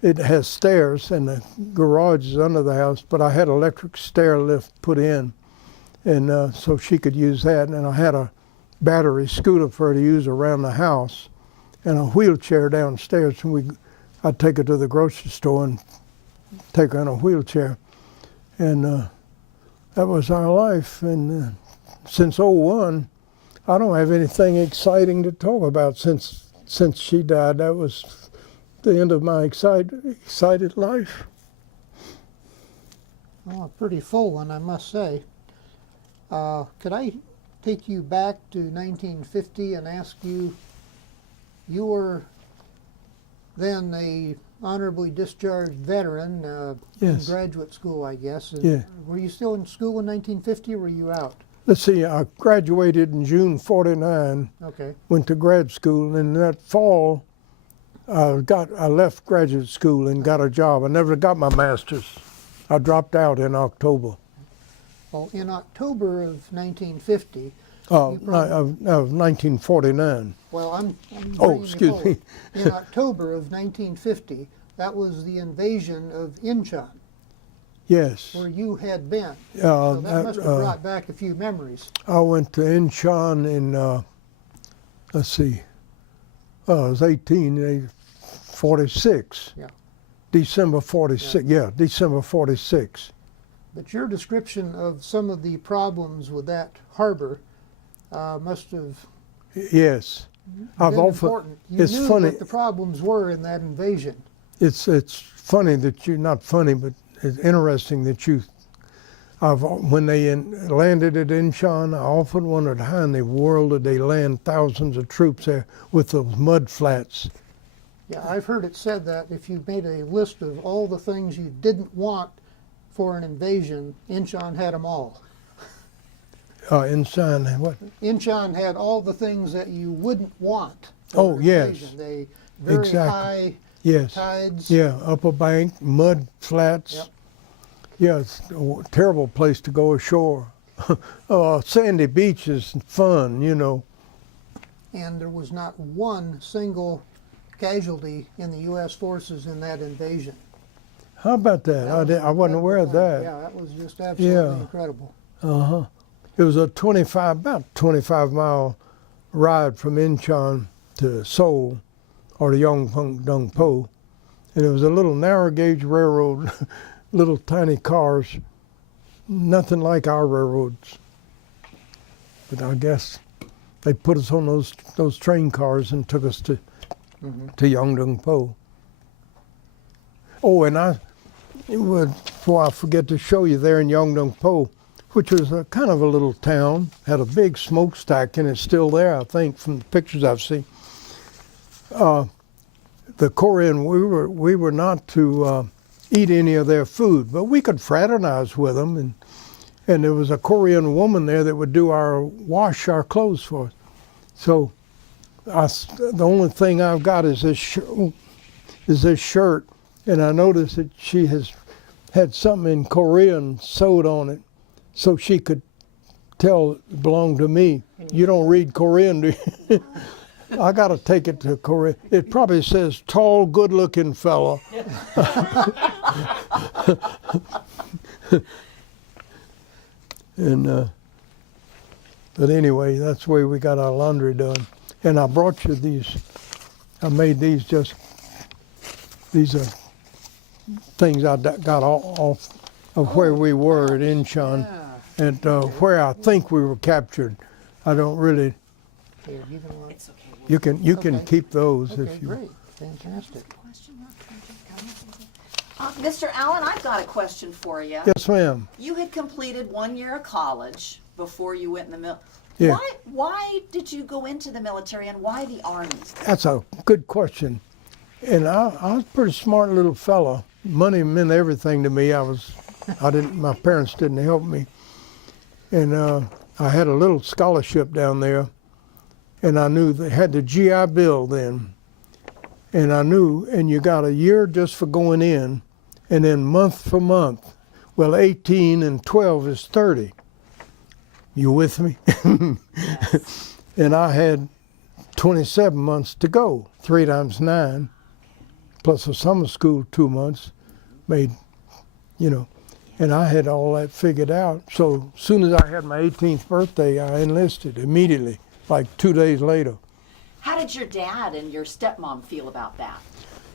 It has stairs, and the garage is under the house, but I had electric stair lift put in, and so she could use that. And I had a battery scooter for her to use around the house, and a wheelchair downstairs. And I'd take her to the grocery store and take her in a wheelchair. And that was our life. And since '01, I don't have anything exciting to talk about since she died. That was the end of my excited life. Well, a pretty full one, I must say. Could I take you back to 1950 and ask you, you were then a honorably discharged veteran Yes. in graduate school, I guess. And Yeah. were you still in school in 1950, or were you out? Let's see, I graduated in June '49, Okay. went to grad school, and that fall I left graduate school and got a job. I never got my master's. I dropped out in October. Well, in October of 1950, Of You prob- 1949. well, I'm Oh, bringing you excuse forward. me. In October of 1950, that was the invasion of Incheon, Yes. where you had been. So that must have brought back a few memories. I went to Incheon in, let's see, I was 46. Yeah. December 46, yeah, December 46. But your description of some of the problems with that harbor must have Yes. I've been often, important. You it's knew funny. what the problems were in that invasion. It's funny that not funny, but it's interesting that when they landed at Incheon, I often wondered how in the world did they land thousands of troops there with those mud flats. Yeah, I've heard it said that if you made a list of all the things you didn't want for an invasion, Incheon had them all. Incheon, what? Incheon had all the things that you wouldn't want for Oh, an yes. invasion. They very Exactly. high Yes. tides. Yeah, upper bank, mud flats. Yep. Yeah, it's a terrible place to go ashore. Sandy Beach is fun, you know. And there was not one single casualty in the U.S. forces in that invasion. How about that? That was I wasn't aware of incredible. that. Yeah, that was just absolutely Yeah. incredible. Uh-huh. It was about 25-mile ride from Incheon to Seoul, or the Yongdong-po, and it was a little narrow gauge railroad, little tiny cars, nothing like our railroads. But I guess they put us on those train cars and took us to Yongdong-po. Oh, and before I forget to show you there in Yongdong-po, which was a kind of a little town, had a big smokestack, and it's still there, I think, from the pictures I've seen. The Korean, we were not to eat any of their food, but we could fraternize with them, and there was a Korean woman there that would wash our clothes for us. So the only thing I've got is this shirt, and I noticed that she has had something in Korean sewed on it, so she could tell it belonged to me. You don't read Korean, do you? I got to take it to Korea. It probably says tall, good-looking fella. And but anyway, that's the way we got our laundry done. And I brought you these. I made these these are things I got off of where we were at Incheon, and where I think we were captured. I don't really. Here, you can look. It's okay. You can Okay. keep those Okay, if you. great, fantastic. Mr. Allen, I've got a question for you. Yes, ma'am. You had completed 1 year of college before you went in the military. Yeah. Why did you go into the military, and why the Army? That's a good question. And I was a pretty smart little fella. Money meant everything to me. My parents didn't help me. And I had a little scholarship down there, and I knew they had the GI Bill then. And I knew, and you got a year just for going in, and then month for month. Well, 18 and 12 is 30. You with me? Yes. And I had 27 months to go, 3 times 9, plus a summer school 2 months, made, and I had all that figured out. So as soon as I had my 18th birthday, I enlisted immediately, like 2 days later. How did your dad and your stepmom feel about that?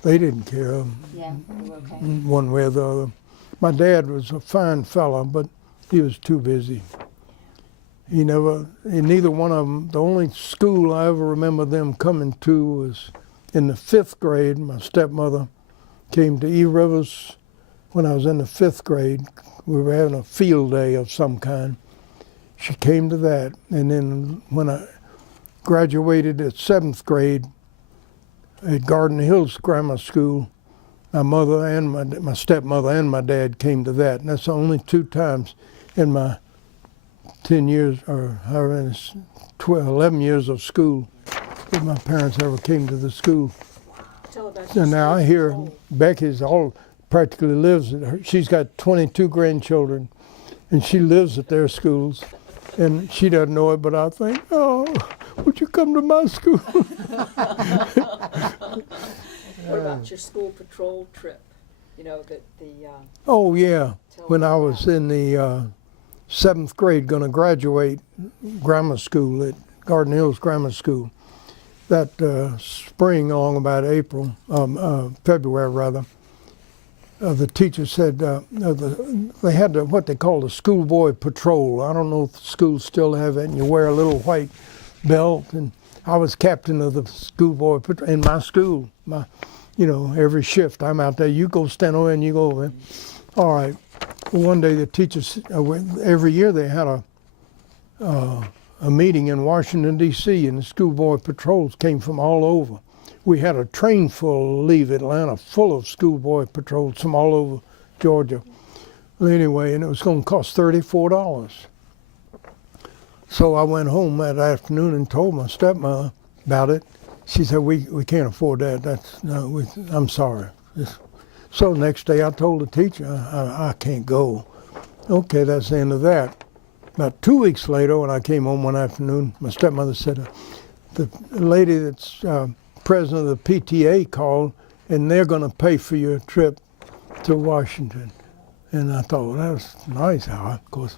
They didn't care Yeah, you were okay. one way or the other. My dad was a fine fella, but he was too busy. Neither one of them, the only school I ever remember them coming to was in the 5th grade. My stepmother came to E Rivers when I was in the 5th grade. We were having a field day of some kind. She came to that, and then when I graduated at 7th grade at Garden Hills Grammar School, my mother and my stepmother and my dad came to that, and that's the only 2 times in my 10 years or 11 years of school that my parents ever came to the school. And now I hear Becky's practically lives at her. She's got 22 grandchildren, and she lives at their schools, and she doesn't know it, but I think, oh, would you come to my school? What about your school patrol trip? Oh yeah, when I was in the 7th grade, going to graduate grammar school at Garden Hills Grammar School. That spring, along about February rather, the teacher said they had what they called a schoolboy patrol. I don't know if the schools still have that, and you wear a little white belt. And I was captain of the schoolboy patrol in my school. Every shift I'm out there. You go stand over and you go over. All right. Well, one day the teachers, every year they had a meeting in Washington, D.C., and the schoolboy patrols came from all over. We had a train full leave Atlanta full of schoolboy patrols from all over Georgia. Well, anyway, and it was going to cost $34. So I went home that afternoon and told my stepmother about it. She said, we can't afford that. I'm sorry. So the next day I told the teacher, I can't go. Okay, that's the end of that. About 2 weeks later, when I came home one afternoon, my stepmother said, the lady that's president of the PTA called, and they're going to pay for your trip to Washington. And I thought, well, that's nice, Howard. Of course,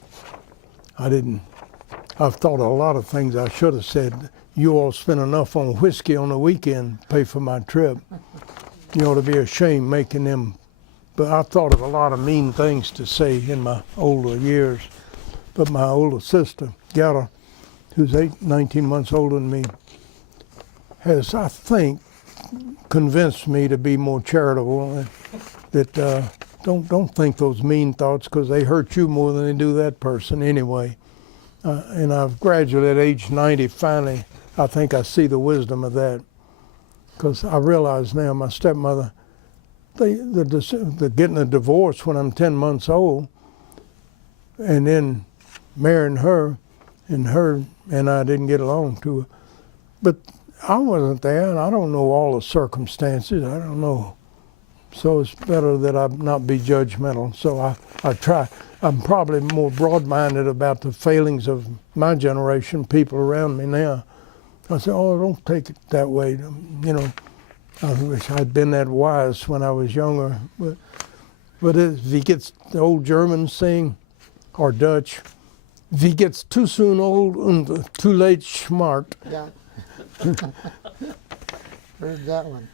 I've thought of a lot of things I should have said. You all spend enough on whiskey on the weekend, pay for my trip. You ought to be ashamed making them. But I've thought of a lot of mean things to say in my older years. But my older sister, Gerda, who's 19 months older than me, has, I think, convinced me to be more charitable. That don't think those mean thoughts, because they hurt you more than they do that person anyway. And I've graduated at age 90. Finally, I think I see the wisdom of that. Because I realize now my stepmother, the getting a divorce when I'm 10 months old, and then marrying her, and her and I didn't get along too well. But I wasn't there, and I don't know all the circumstances. I don't know. So it's better that I not be judgmental. So I try. I'm probably more broad-minded about the failings of my generation, people around me now. I say, oh, don't take it that way. You know, I wish I'd been that wise when I was younger. But if he gets, the old Germans sing, or Dutch, if he gets too soon old and too late smart. Yeah. Heard that one.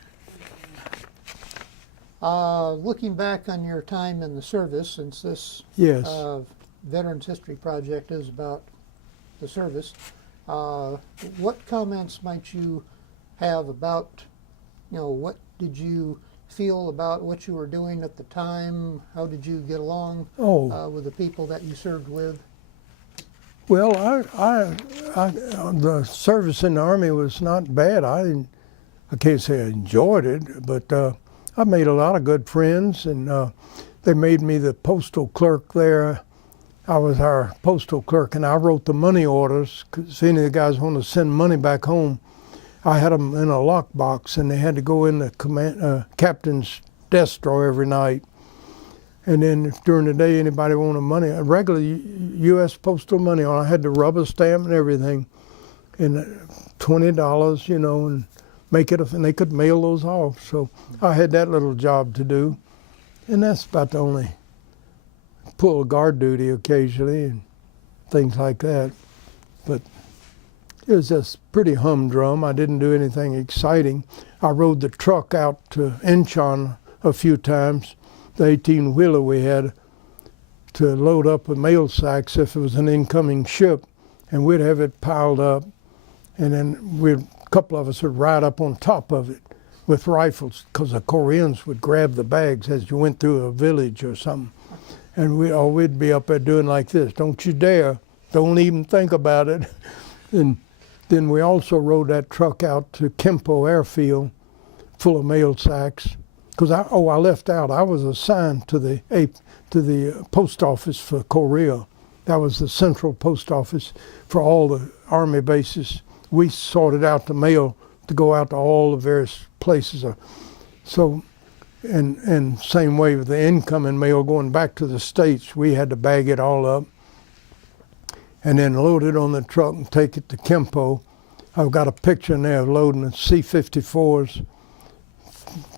Looking back on your time in the service, since this Yes. Veterans History Project is about the service, what comments might you have about, what did you feel about what you were doing at the time? How did you get along with the people that you served with? Well, the service in the Army was not bad. I can't say I enjoyed it, but I made a lot of good friends, and they made me the postal clerk there. I was our postal clerk, and I wrote the money orders, because any of the guys wanted to send money back home. I had them in a lockbox, and they had to go in the captain's desk drawer every night. And then if during the day anybody wanted money, a regular U.S. postal money, I had the rubber stamp and everything, and $20, and make it, and they could mail those off. So I had that little job to do, and that's about the only, pull guard duty occasionally and things like that. But it was just pretty humdrum. I didn't do anything exciting. I rode the truck out to Incheon a few times, the 18-wheeler we had, to load up with mail sacks if it was an incoming ship, and we'd have it piled up, and then a couple of us would ride up on top of it with rifles, because the Koreans would grab the bags as you went through a village or something. And we'd be up there doing like this, don't you dare, don't even think about it. And then we also rode that truck out to Kempo Airfield full of mail sacks, because I left out, I was assigned to the post office for Korea. That was the central post office for all the Army bases. We sorted out the mail to go out to all the various places. So, and same way with the incoming mail going back to the States, we had to bag it all up and then load it on the truck and take it to Kempo. I've got a picture in there of loading the C-54s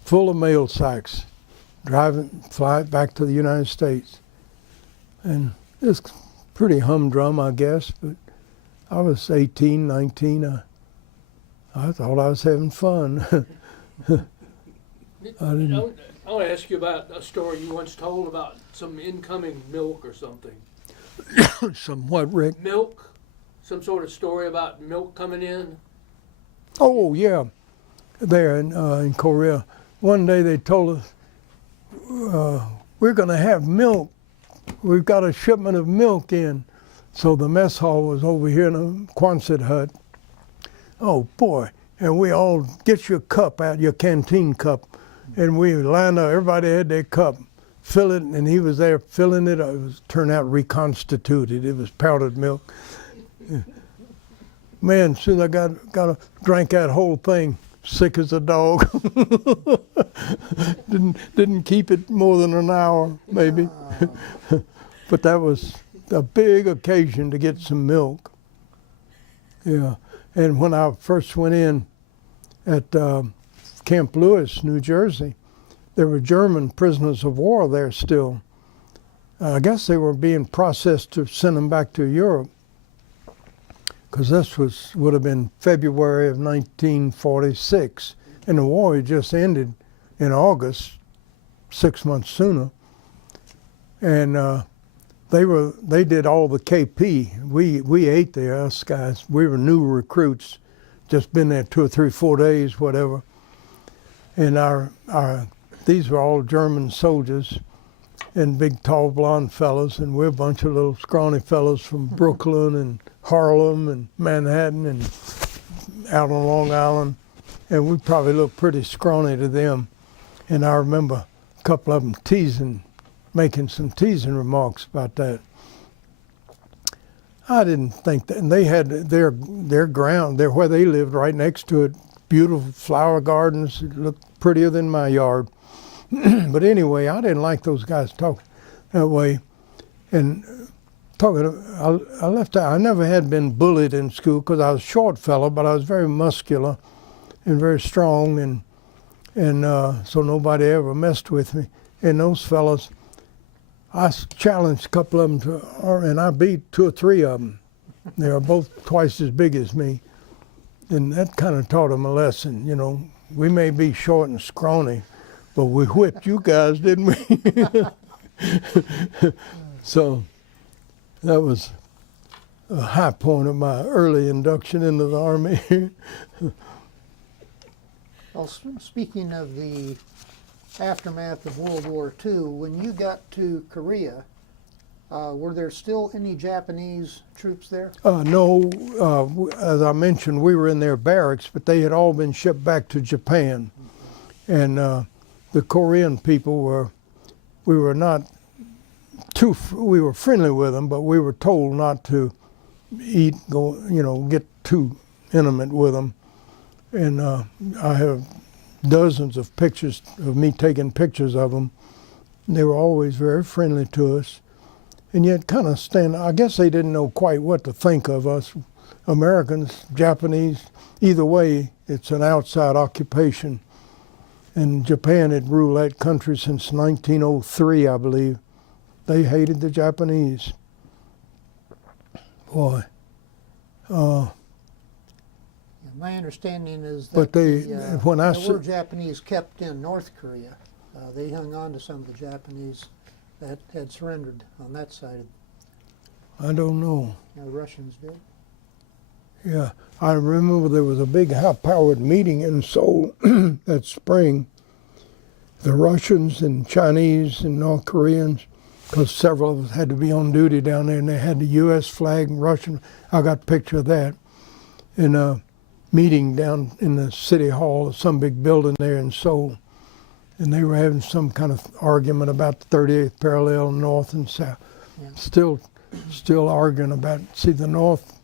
full of mail sacks, fly it back to the United States. And it's pretty humdrum, I guess, but I was 18, 19. I thought I was having fun. I want to ask you about a story you once told about some incoming milk or something. Somewhat, Rick? Milk? Some sort of story about milk coming in? Oh, yeah. There in Korea. One day they told us, we're going to have milk. We've got a shipment of milk in. So the mess hall was over here in a Quonset hut. Oh, boy. And we all, get your cup out, your canteen cup. And we lined up, everybody had their cup. Fill it, and he was there filling it. It was turned out reconstituted. It was powdered milk. Man, as soon as I drank that whole thing, sick as a dog. didn't keep it more than an hour, maybe. But that was a big occasion to get some milk. Yeah, and when I first went in at Camp Lewis, New Jersey, there were German prisoners of war there still. I guess they were being processed to send them back to Europe, because this would have been February of 1946, and the war had just ended in August, 6 months sooner. And they did all the KP. We ate there, us guys. We were new recruits, just been there 2 or 3, 4 days, whatever. And these were all German soldiers and big, tall, blonde fellows, and we're a bunch of little scrawny fellows from Brooklyn and Harlem and Manhattan and out on Long Island, and we probably looked pretty scrawny to them. And I remember a couple of them making some teasing remarks about that. I didn't think that, and they had their ground, where they lived right next to it, beautiful flower gardens. It looked prettier than my yard. But anyway, I didn't like those guys talking that way. And I left out. I never had been bullied in school because I was a short fellow, but I was very muscular and very strong, and so nobody ever messed with me. And those fellows, I challenged a couple of them and I beat 2 or 3 of them. They were both twice as big as me, and that kind of taught them a lesson. You know, we may be short and scrawny, but we whipped you guys, didn't we? So that was a high point of my early induction into the Army. Well, speaking of the aftermath of World War II, when you got to Korea, were there still any Japanese troops there? No, as I mentioned, we were in their barracks, but they had all been shipped back to Japan. And the Korean people we were friendly with them, but we were told not to get too intimate with them. And I have dozens of pictures of me taking pictures of them. They were always very friendly to us. And yet I guess they didn't know quite what to think of us, Americans, Japanese. Either way, it's an outside occupation. And Japan had ruled that country since 1903, I believe. They hated the Japanese. Boy. My understanding is But that there were Japanese kept in North Korea. They hung on to some of the Japanese that had surrendered on that side. I don't know. The Russians did. Yeah, I remember there was a big high-powered meeting in Seoul that spring. The Russians and Chinese and North Koreans, because several of us had to be on duty down there, and they had the U.S. flag and Russian. I got a picture of that. In a meeting down in the city hall, some big building there in Seoul, and they were having some kind of argument about the 38th parallel, north and south. Yeah. Still arguing about. See, the North,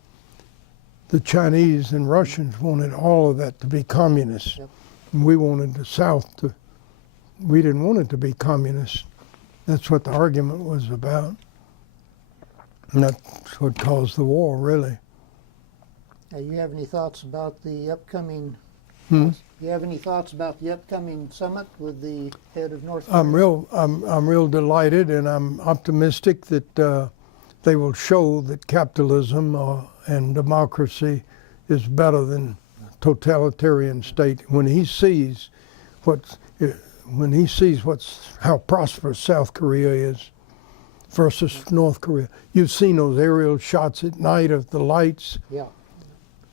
the Chinese and Russians wanted all of that to be communist. Yep. And we wanted the South we didn't want it to be communist. That's what the argument was about. And that's what caused the war, really. You have any thoughts about the upcoming? Hmm? Do you have any thoughts about the upcoming summit with the head of North Korea? I'm real delighted, and I'm optimistic that they will show that capitalism and democracy is better than totalitarian state. When he sees how prosperous South Korea is versus North Korea. You've seen those aerial shots at night of the lights. Yeah.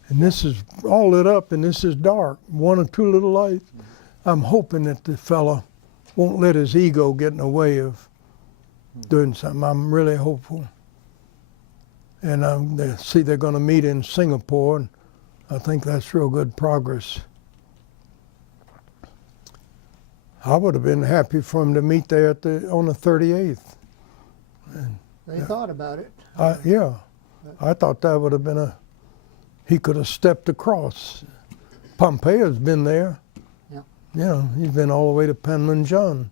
And this is all lit up, and this is dark. 1 or 2 little lights. I'm hoping that the fella won't let his ego get in the way of doing something. I'm really hopeful. And they're going to meet in Singapore, and I think that's real good progress. I would have been happy for him to meet there on the 38th. They thought about it. Yeah, I thought that would have been he could have stepped across. Pompeo's been there. Yeah. Yeah, he's been all the way to Panmunjom.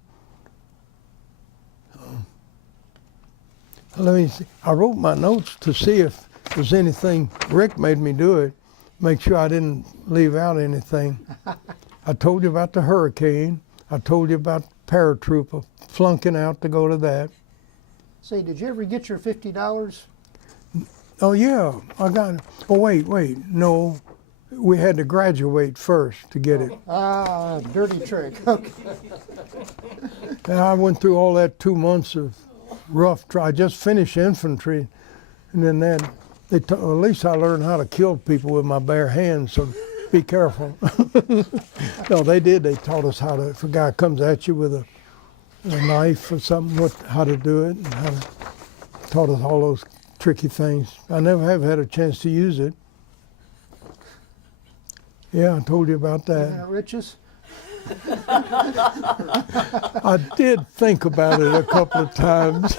Let me see. I wrote my notes to see if there's anything. Rick made me do it, make sure I didn't leave out anything. I told you about the hurricane. I told you about paratrooper flunking out to go to that. Say, did you ever get your $50? Oh yeah, I got it. Oh wait, no, we had to graduate first to get it. Dirty trick. Okay. And I went through all that 2 months of rough try. I just finished infantry, and then at least I learned how to kill people with my bare hands. So be careful. No, they did. They taught us how to. If a guy comes at you with a knife or something, how to do it, and taught us all those tricky things. I never have had a chance to use it. Yeah, I told you about that. Riches? I did think about it a couple of times.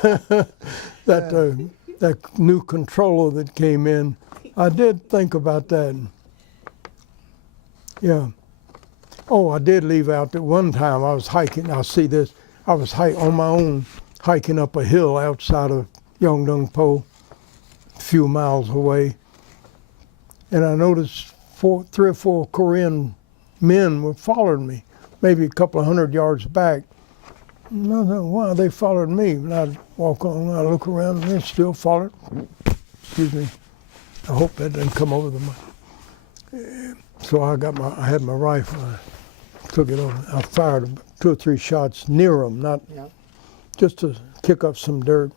That new controller that came in, I did think about that. Yeah. Oh, I did leave out that one time I was hiking. I'll see this. I was on my own, hiking up a hill outside of Yeongdeungpo, a few miles away, and I noticed three or four Korean men were following me, maybe a couple of 100 yards back. And I thought, why they followed me? And I'd walk on, I look around, and they still followed. Excuse me. I hope that didn't come over the mic. So I had my rifle. I took it over. I fired 2 or 3 shots near them, not just to kick up some dirt.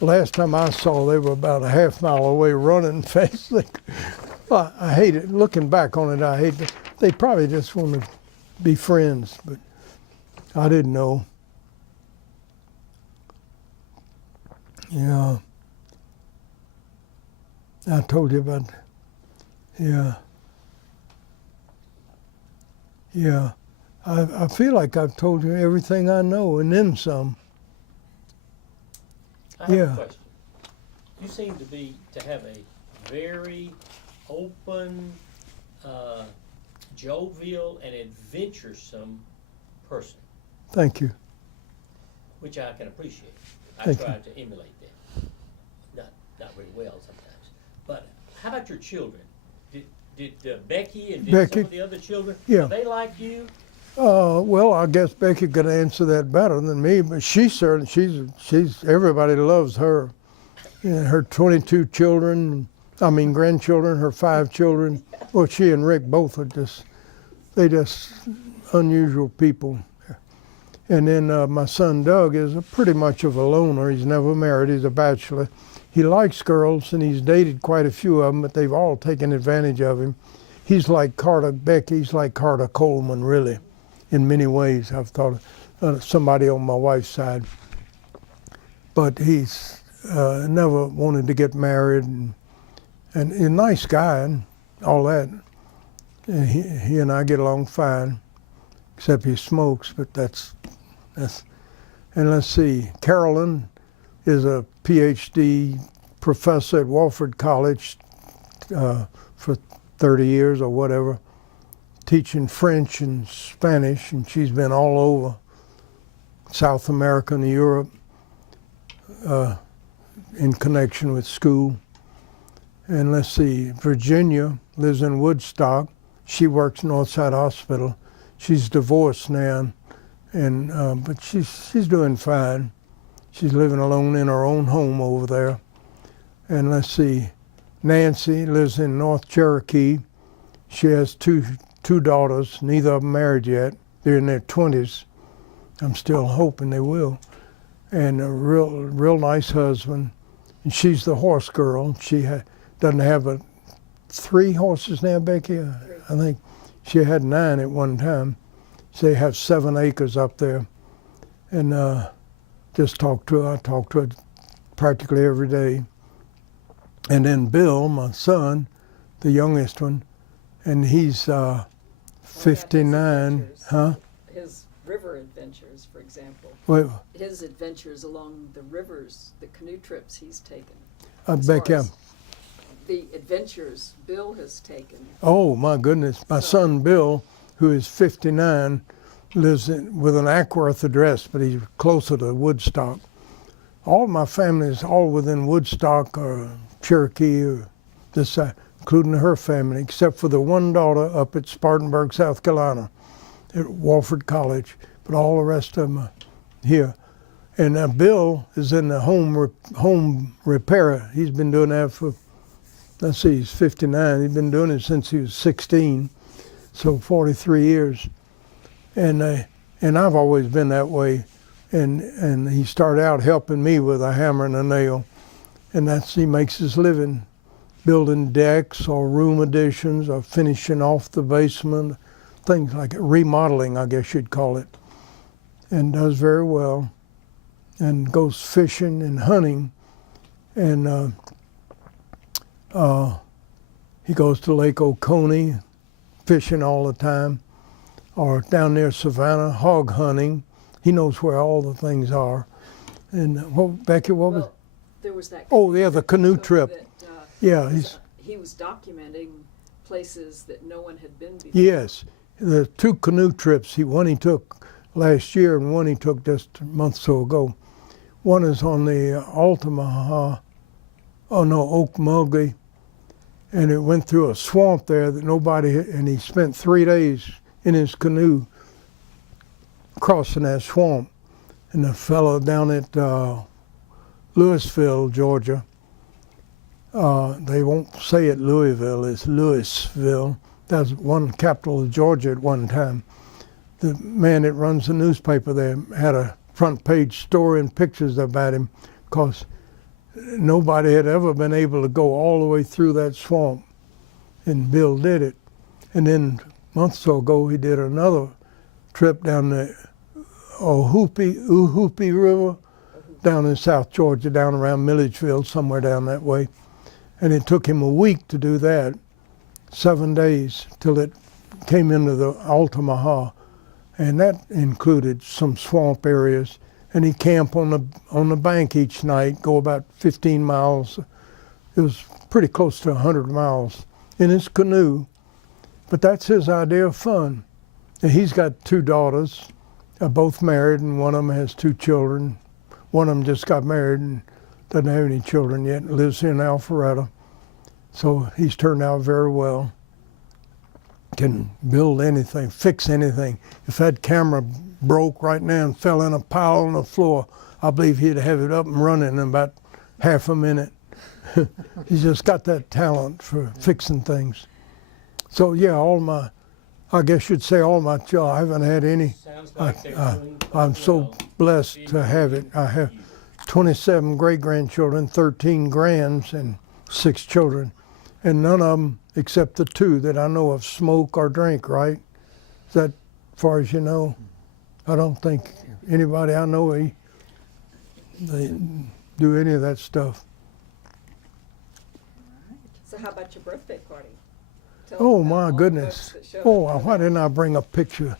Last time I saw, they were about a half mile away running fast. I hate it. Looking back on it, I hate it. They probably just want to be friends, but I didn't know. Yeah. I told you about, yeah. Yeah. I feel like I've told you everything I know and then some. I have Yeah. a question. You seem to have a very open, jovial, and adventuresome person, Thank you. which I can appreciate. I Thank you. try to emulate that. Not very well sometimes. But how about your children? Did Becky and did Becky? some of the other children? Yeah. Are they like you? Well, I guess Becky could answer that better than me, but she's everybody loves her. And her 22 children, grandchildren, her 5 children. Well, she and Rick both are just unusual people. And then my son Doug is pretty much of a loner. He's never married, he's a bachelor. He likes girls, and he's dated quite a few of them, but they've all taken advantage of him. He's like Becky's like Carter Coleman, really, in many ways. I've thought of somebody on my wife's side. But he's never wanted to get married, and a nice guy and all that. And he and I get along fine, except he smokes, but that's. And let's see, Carolyn is a PhD professor at Wofford College for 30 years or whatever, teaching French and Spanish, and she's been all over South America and Europe in connection with school. And let's see, Virginia lives in Woodstock. She works Northside Hospital. She's divorced now, and but she's doing fine. She's living alone in her own home over there. And let's see, Nancy lives in North Cherokee. She has two daughters, neither of them married yet. They're in their 20s. I'm still hoping they will. And a real nice husband. And she's the horse girl. She doesn't have 3 horses now, Becky? I think she had 9 at one time. So they have 7 acres up there. And just I talk to her practically every day. And then Bill, my son, the youngest one, and he's 59, huh? His river adventures, for example. Well, His adventures along the rivers, the canoe trips he's taken. Becky, The adventures Bill has taken. oh my goodness, my son Bill, who is 59, lives with an Ackworth address, but he's closer to Woodstock. All my family is all within Woodstock or Cherokee or this side, including her family, except for the one daughter up at Spartanburg, South Carolina, at Wofford College. But all the rest of them are here. And Bill is in the home repair. He's been doing that for, let's see, he's 59. He's been doing it since he was 16, so 43 years. And I've always been that way. And he started out helping me with a hammer and a nail. And he makes his living building decks or room additions or finishing off the basement, things like it, remodeling, I guess you'd call it. And does very well. And goes fishing and hunting. And he goes to Lake Oconee, fishing all the time. or down near Savannah, hog hunting. He knows where all the things are. And Becky, what was? Well, there was that. Oh, yeah, the canoe so trip. that, Yeah, he's he was documenting places that no one had been before. yes. The 2 canoe trips. One he took last year, and one he took just a month or so ago. One is on the Altamaha, Okmulgee, and it went through a swamp there that nobody, and he spent 3 days in his canoe crossing that swamp. And the fellow down at Louisville, Georgia, they won't say it Louisville, it's Louisville. That was one capital of Georgia at one time. The man that runs the newspaper there had a front page story and pictures about him, because nobody had ever been able to go all the way through that swamp, and Bill did it. And then months or so ago, he did another trip down the Ohoopee River, down in South Georgia, down around Milledgeville, somewhere down that way. And it took him a week to do that, 7 days, till it came into the Altamaha. And that included some swamp areas. And he'd camp on the bank each night, go about 15 miles. It was pretty close to 100 miles in his canoe. But that's his idea of fun. And he's got 2 daughters, both married, and one of them has 2 children. One of them just got married and doesn't have any children yet, and lives in Alpharetta. So he's turned out very well. Can build anything, fix anything. If that camera broke right now and fell in a pile on the floor, I believe he'd have it up and running in about half a minute. He's just got that talent for fixing things. So yeah, I guess you'd say all my children, I haven't had any. Sounds like they're doing I'm so well. blessed to have it. I have 27 great-grandchildren, 13 grands, and 6 children. And none of them, except the 2 that I know of, smoke or drink, right? Is that as far as you know? I don't think anybody I know, they do any of that stuff. So how about your birthday party? Tell Oh, us about my all the goodness. folks that showed Oh, up. why didn't I bring a picture?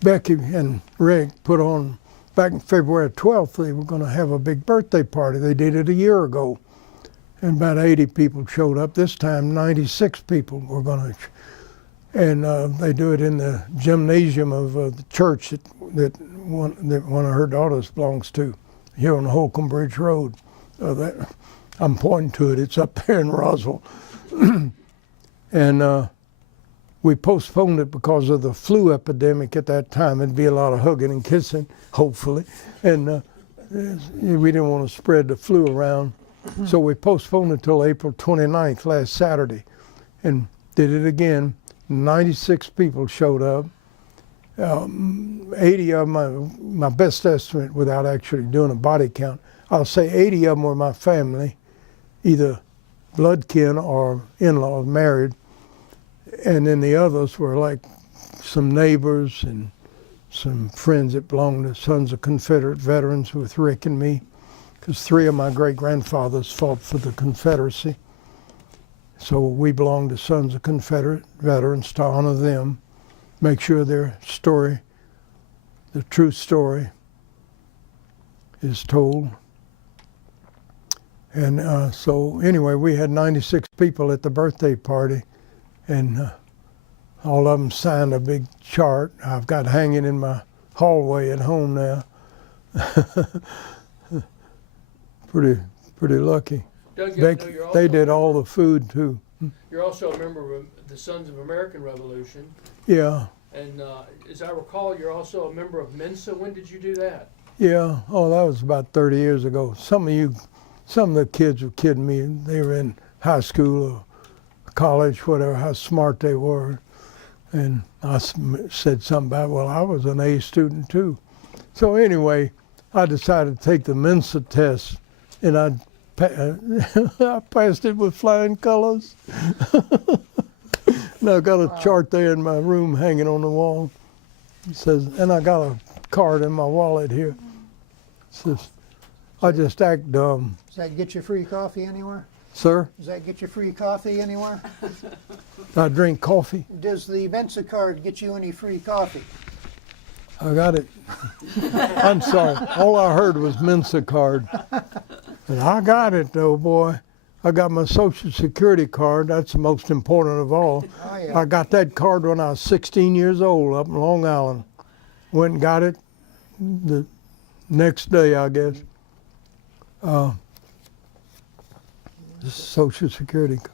Becky and Rick put on, back in February 12th, they were going to have a big birthday party. They did it a year ago. And about 80 people showed up. This time, 96 people were going to. And they do it in the gymnasium of the church that one of her daughters belongs to, here on Holcomb Bridge Road. I'm pointing to it. It's up there in Roswell. And we postponed it because of the flu epidemic at that time. It'd be a lot of hugging and kissing, hopefully. And we didn't want to spread the flu around. So we postponed it until April 29th, last Saturday, and did it again. 96 people showed up. 80 of them, my best estimate without actually doing a body count, I'll say 80 of them were my family, either blood kin or in-laws, married. And then the others were like some neighbors and some friends that belonged to Sons of Confederate Veterans with Rick and me, because 3 of my great-grandfathers fought for the Confederacy. So we belong to Sons of Confederate Veterans to honor them, make sure their story, the true story, is told. And so anyway, we had 96 people at the birthday party, and all of them signed a big chart I've got hanging in my hallway at home now. Pretty lucky. Doug, They did all the food too. You're also a member of the Sons of American Revolution, Yeah, and as I recall, you're also a member of Mensa. When did you do that? yeah. Oh, that was about 30 years ago. Some of the kids were kidding me. They were in high school or college, whatever, how smart they were. And I said something about, well, I was an A student too. So anyway, I decided to take the Mensa test, and I passed it with flying colors. And I got a chart there in my room hanging on the wall. It says, and I got a card in my wallet here. It says, I just act dumb. Does that get you free coffee anywhere? Sir, Does that get you free coffee anywhere? I drink coffee. Does the Mensa card get you any free coffee? I got it. I'm sorry. All I heard was Mensa card. And I got it though, boy. I got my Social Security card. That's the most important of all. Oh, yeah. I got that card when I was 16 years old up in Long Island. Went and got it the next day, I guess. The Social Security card.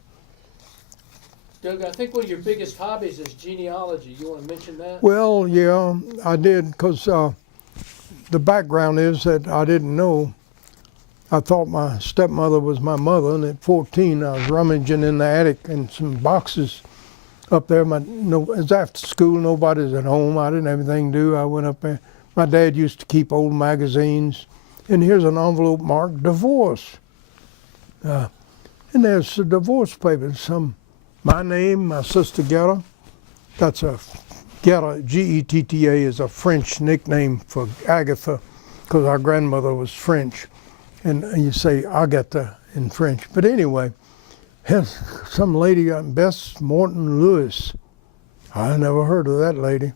Doug, I think one of your biggest hobbies is genealogy. You want to mention that? Well, yeah, I did, because the background is that I didn't know. I thought my stepmother was my mother, and at 14, I was rummaging in the attic and some boxes up there. It was after school, nobody's at home. I didn't have anything to do. I went up there. My dad used to keep old magazines, and here's an envelope marked divorce. And there's the divorce papers. My name, my sister Gerda. That's a Gerda, G-E-T-T-A, is a French nickname for Agatha, because our grandmother was French. And you say Agatha in French. But anyway, here's some lady, Bess Morton Lewis. I never heard of that lady.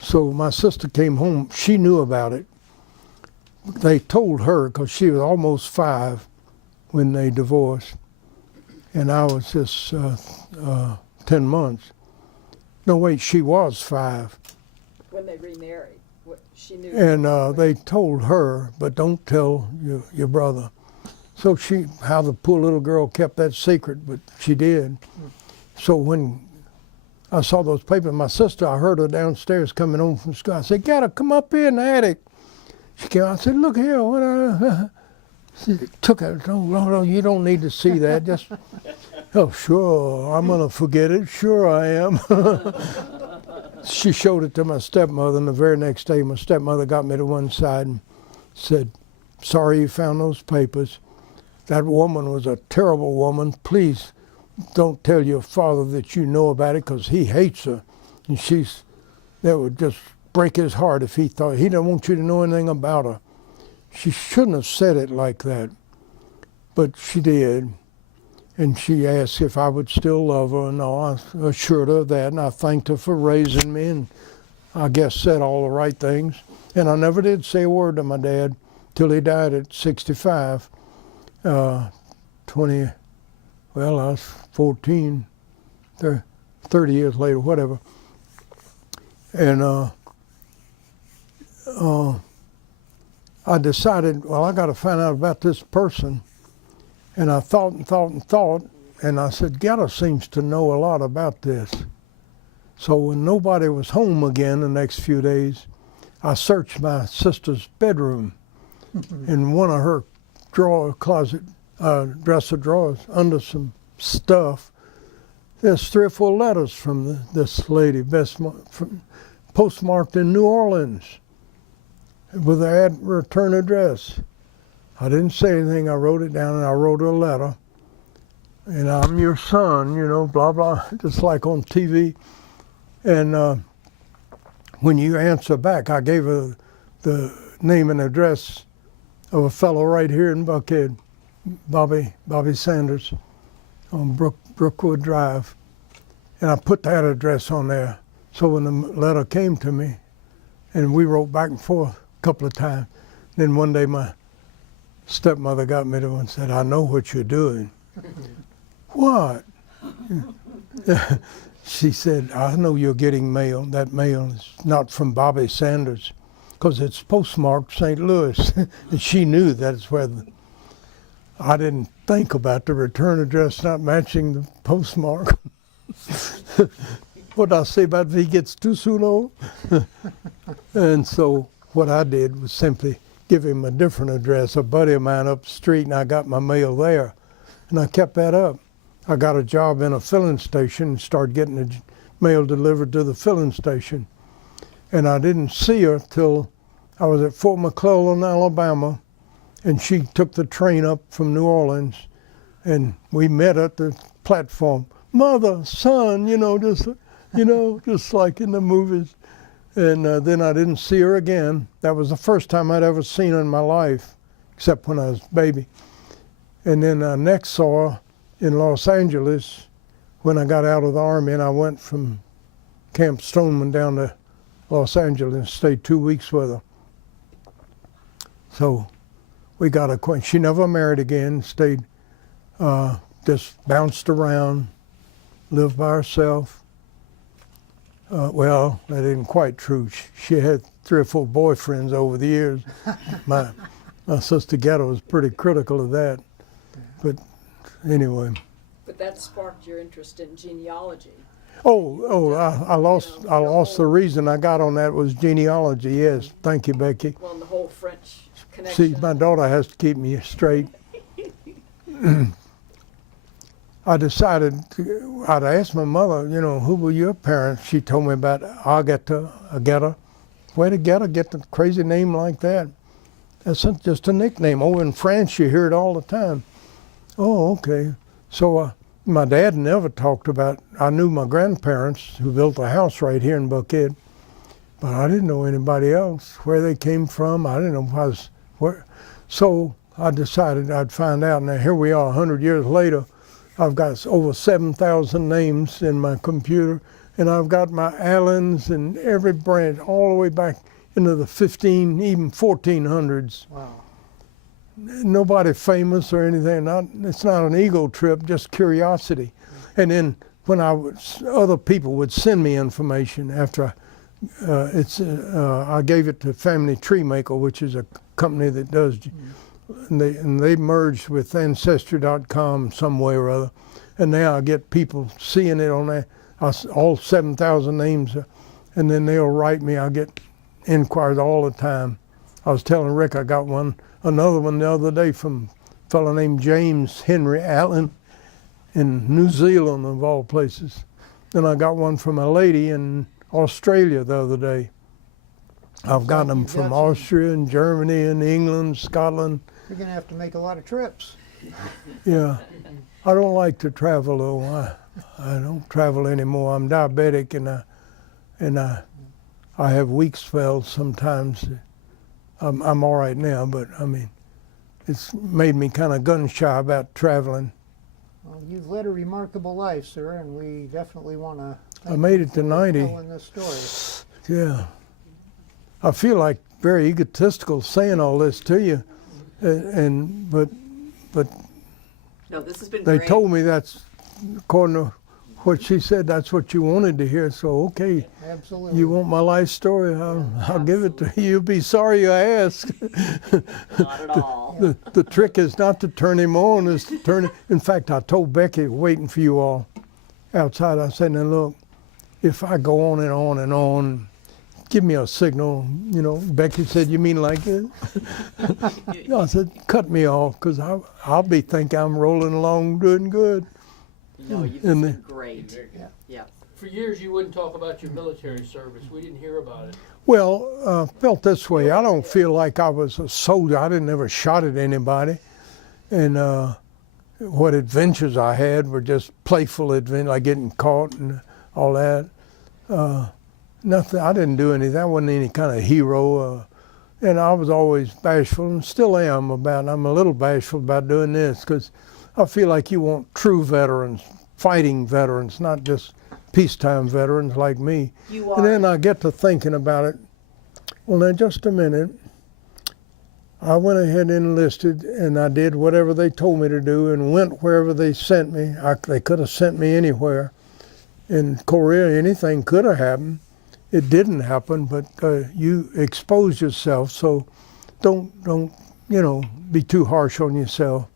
So my sister came home. She knew about it. They told her, because she was almost 5 when they divorced. And I was just 10 months. No, wait, she was 5. When they remarried, she knew. And they told her, but don't tell your brother. So how the poor little girl kept that secret, but she did. So when I saw those papers, my sister, I heard her downstairs coming home from school. I said, "Gotta come up here in the attic." She came. I said, "Look here, what?" She took it. No, you don't need to see that. Just, oh, sure, I'm gonna forget it. Sure, I am. She showed it to my stepmother, and the very next day, my stepmother got me to one side and said, "Sorry you found those papers. That woman was a terrible woman. Please don't tell your father that you know about it, because he hates her." And that would just break his heart if he thought he didn't want you to know anything about her. She shouldn't have said it like that, but she did. And she asked if I would still love her, and I assured her of that, and I thanked her for raising me, and I guess said all the right things. And I never did say a word to my dad till he died at 65. I was 14, 30 years later, whatever. And I decided, well, I got to find out about this person. And I thought and thought and thought, and I said, Gerda seems to know a lot about this. So when nobody was home again the next few days, I searched my sister's bedroom in one of her dresser drawers under some stuff. There's 3 or 4 letters from this lady, postmarked in New Orleans with her return address. I didn't say anything. I wrote it down, and I wrote her a letter. And I'm your son, blah, blah, just like on TV. And when you answer back, I gave her the name and address of a fellow right here in Buckhead, Bobby Sanders, on Brookwood Drive. And I put that address on there. So when the letter came to me, and we wrote back and forth a couple of times, then one day my stepmother got me to and said, "I know what you're doing." What? She said, "I know you're getting mail. That mail is not from Bobby Sanders, because it's postmarked St. Louis." And she knew that's where I didn't think about the return address not matching the postmark. What did I say about if he gets too soon old? And so what I did was simply give him a different address, a buddy of mine up the street, and I got my mail there. And I kept that up. I got a job in a filling station and started getting the mail delivered to the filling station. And I didn't see her till I was at Fort McClellan, Alabama, and she took the train up from New Orleans, and we met at the platform. Mother, son, just like in the movies. And then I didn't see her again. That was the first time I'd ever seen her in my life, except when I was a baby. And then I next saw her in Los Angeles when I got out of the Army, and I went from Camp Stoneman down to Los Angeles and stayed 2 weeks with her. So we got acquainted. She never married again, stayed, just bounced around, lived by herself. Well, that isn't quite true. She had 3 or 4 boyfriends over the years. My sister Ghetto was pretty critical of that. But anyway. But that sparked your interest in genealogy. I lost the reason I got on that was genealogy. Yes, thank you, Becky. Well, and the whole French connection. See, my daughter has to keep me straight. I decided I'd asked my mother, you know, who were your parents? She told me about Agetta. Where did Agetta get the crazy name like that? That's just a nickname. Oh, in France you hear it all the time. Oh, okay. So my dad never talked about, I knew my grandparents who built a house right here in Buckhead, but I didn't know anybody else, where they came from. I didn't know if I was, where. So I decided I'd find out. Now here we are 100 years later. I've got over 7,000 names in my computer, and I've got my Allens and every branch all the way back into the 15, even 1400s. Wow. Nobody famous or anything. It's not an ego trip, just curiosity. And then when other people would send me information after I gave it to Family Tree Maker, which is a company that does, and they merged with Ancestry.com some way or other. And now I get people seeing it on there, all 7,000 names, and then they'll write me. I get inquiries all the time. I was telling Rick I got another one the other day from a fellow named James Henry Allen in New Zealand, of all places. Then I got one from a lady in Australia the other day. I've gotten them from Austria and Germany and England, Scotland. You're going to have to make a lot of trips. Yeah. I don't like to travel, though. I don't travel anymore. I'm diabetic, and I have weak spells sometimes. I'm all right now, but I mean, it's made me kind of gun shy about traveling. Well, you've led a remarkable life, sir, and we definitely want to I made it to 90. telling this story. Yeah. I feel like very egotistical saying all this to you, but No, this has been they great. told me that's, according to what she said, that's what you wanted to hear. So okay, Absolutely. you want my life story? I'll give it to you. You'll be sorry you asked. Not at all. The trick is not to turn him on, is to turn it. In fact, I told Becky, waiting for you all outside, I said, now look, if I go on and on and on, give me a signal. You know, Becky said, you mean like this? I said, cut me off, because I'll be thinking I'm rolling along doing good. No, you've And been great. Yeah. For years, you wouldn't talk about your military service. We didn't hear about it. Well, felt this way. I don't feel like I was a soldier. I didn't ever shot at anybody. And what adventures I had were just playful adventures, like getting caught and all that. Nothing. I didn't do anything. I wasn't any kind of hero. And I was always bashful, and still am I'm a little bashful about doing this, because I feel like you want true veterans, fighting veterans, not just peacetime veterans like me. You And then are. I get to thinking about it. Well, now, just a minute. I went ahead and enlisted, and I did whatever they told me to do and went wherever they sent me. They could have sent me anywhere. In Korea, anything could have happened. It didn't happen, but you exposed yourself, so don't be too harsh on yourself.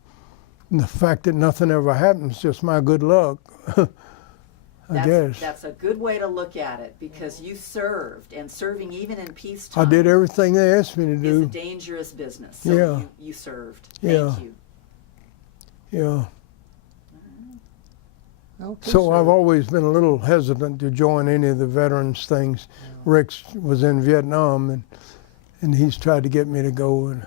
And the fact that nothing ever happens is just my good luck, I guess. That's a good way to look at it, because you served, and serving even in peacetime I did everything they asked me to is a do. dangerous business. So Yeah. you served. Yeah. Thank you. Yeah. Okay, So sir. I've always been a little hesitant to join any of the veterans things. Rex was in Vietnam, and he's tried to get me to go, and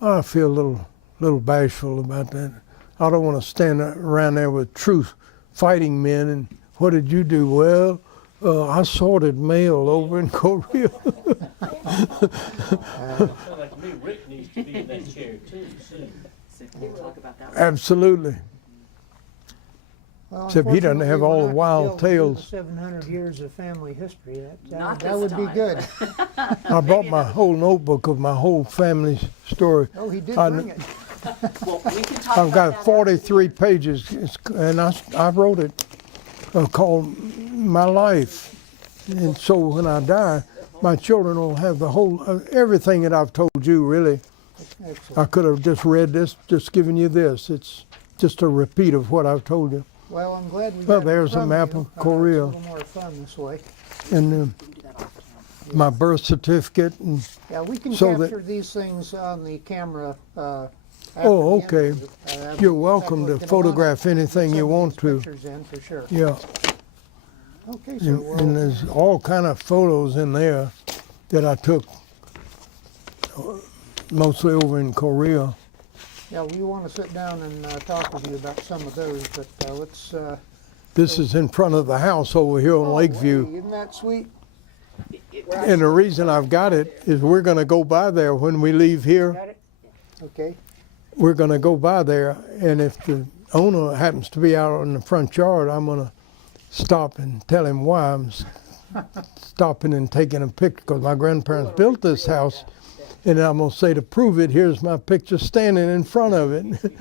I feel a little bashful about that. I don't want to stand around there with true fighting men. And what did you do? Well, I sorted mail over in Korea. Sounds like to me Rick needs to be in that chair too soon. So we'll talk about that. Absolutely. Well, Except he doesn't have unfortunately, all we're the not wild gonna be able to do tales. the 700 years of family history. Not That this would be time. good. I brought my whole notebook of my whole family's story. Oh, he did I bring kn- it. Well, we can talk I've about got that 43 pages, and I wrote it called My Life. And so when I die, my children will have the whole, everything that I've told you, really. I Excellent. could have just read this, just given you this. It's just a repeat of what I've told you. Well, I'm glad we Well, got it there's a from map you. of It's Korea. a little more fun this way. And We can do that off camera. my birth certificate, and Yeah, we can So that- capture these things on the camera. After Oh, the okay. interview. you're In fact, welcome we're to gonna photograph wanna anything put you some of want these to. Pictures in for sure. Yeah. Okay, so And there's all kind of photos in there that I took, mostly over in Korea. yeah, we want to sit down and talk with you about some of those, but let's. This is in front of the house over here on Oh, Lakeview. hey, isn't that sweet? And the reason I've got it is we're going to go by there when we leave here. Got it? Okay. We're going to go by there, and if the owner happens to be out in the front yard, I'm going to stop and tell him why I'm stopping and taking a picture, because my grandparents built this house, and I'm going to say, to prove it, here's my picture standing in front of it.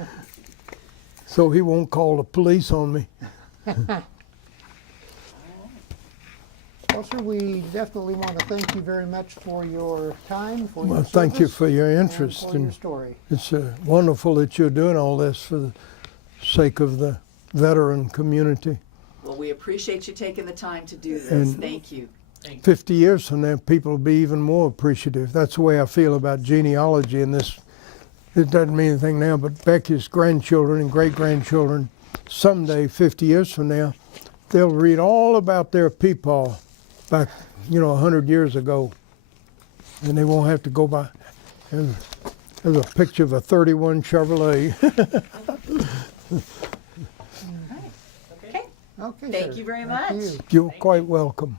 So he won't call the police on me. Well, sir, we definitely want to thank you very much for your time, for Well, your thank you service, for your and interest, for your and story. it's wonderful that you're doing all this for the sake of the veteran community. Well, we appreciate you taking the time to do this. And- Thank you. 50 years from now, people will be even more appreciative. That's the way I feel about genealogy in this. It doesn't mean anything now, but Becky's grandchildren and great-grandchildren, someday, 50 years from now, they'll read all about their peepaw back, 100 years ago. And they won't have to go by. There's a picture of a 31 Chevrolet. Okay. Okay, Thank sir. you very Thank much. you. You're quite welcome.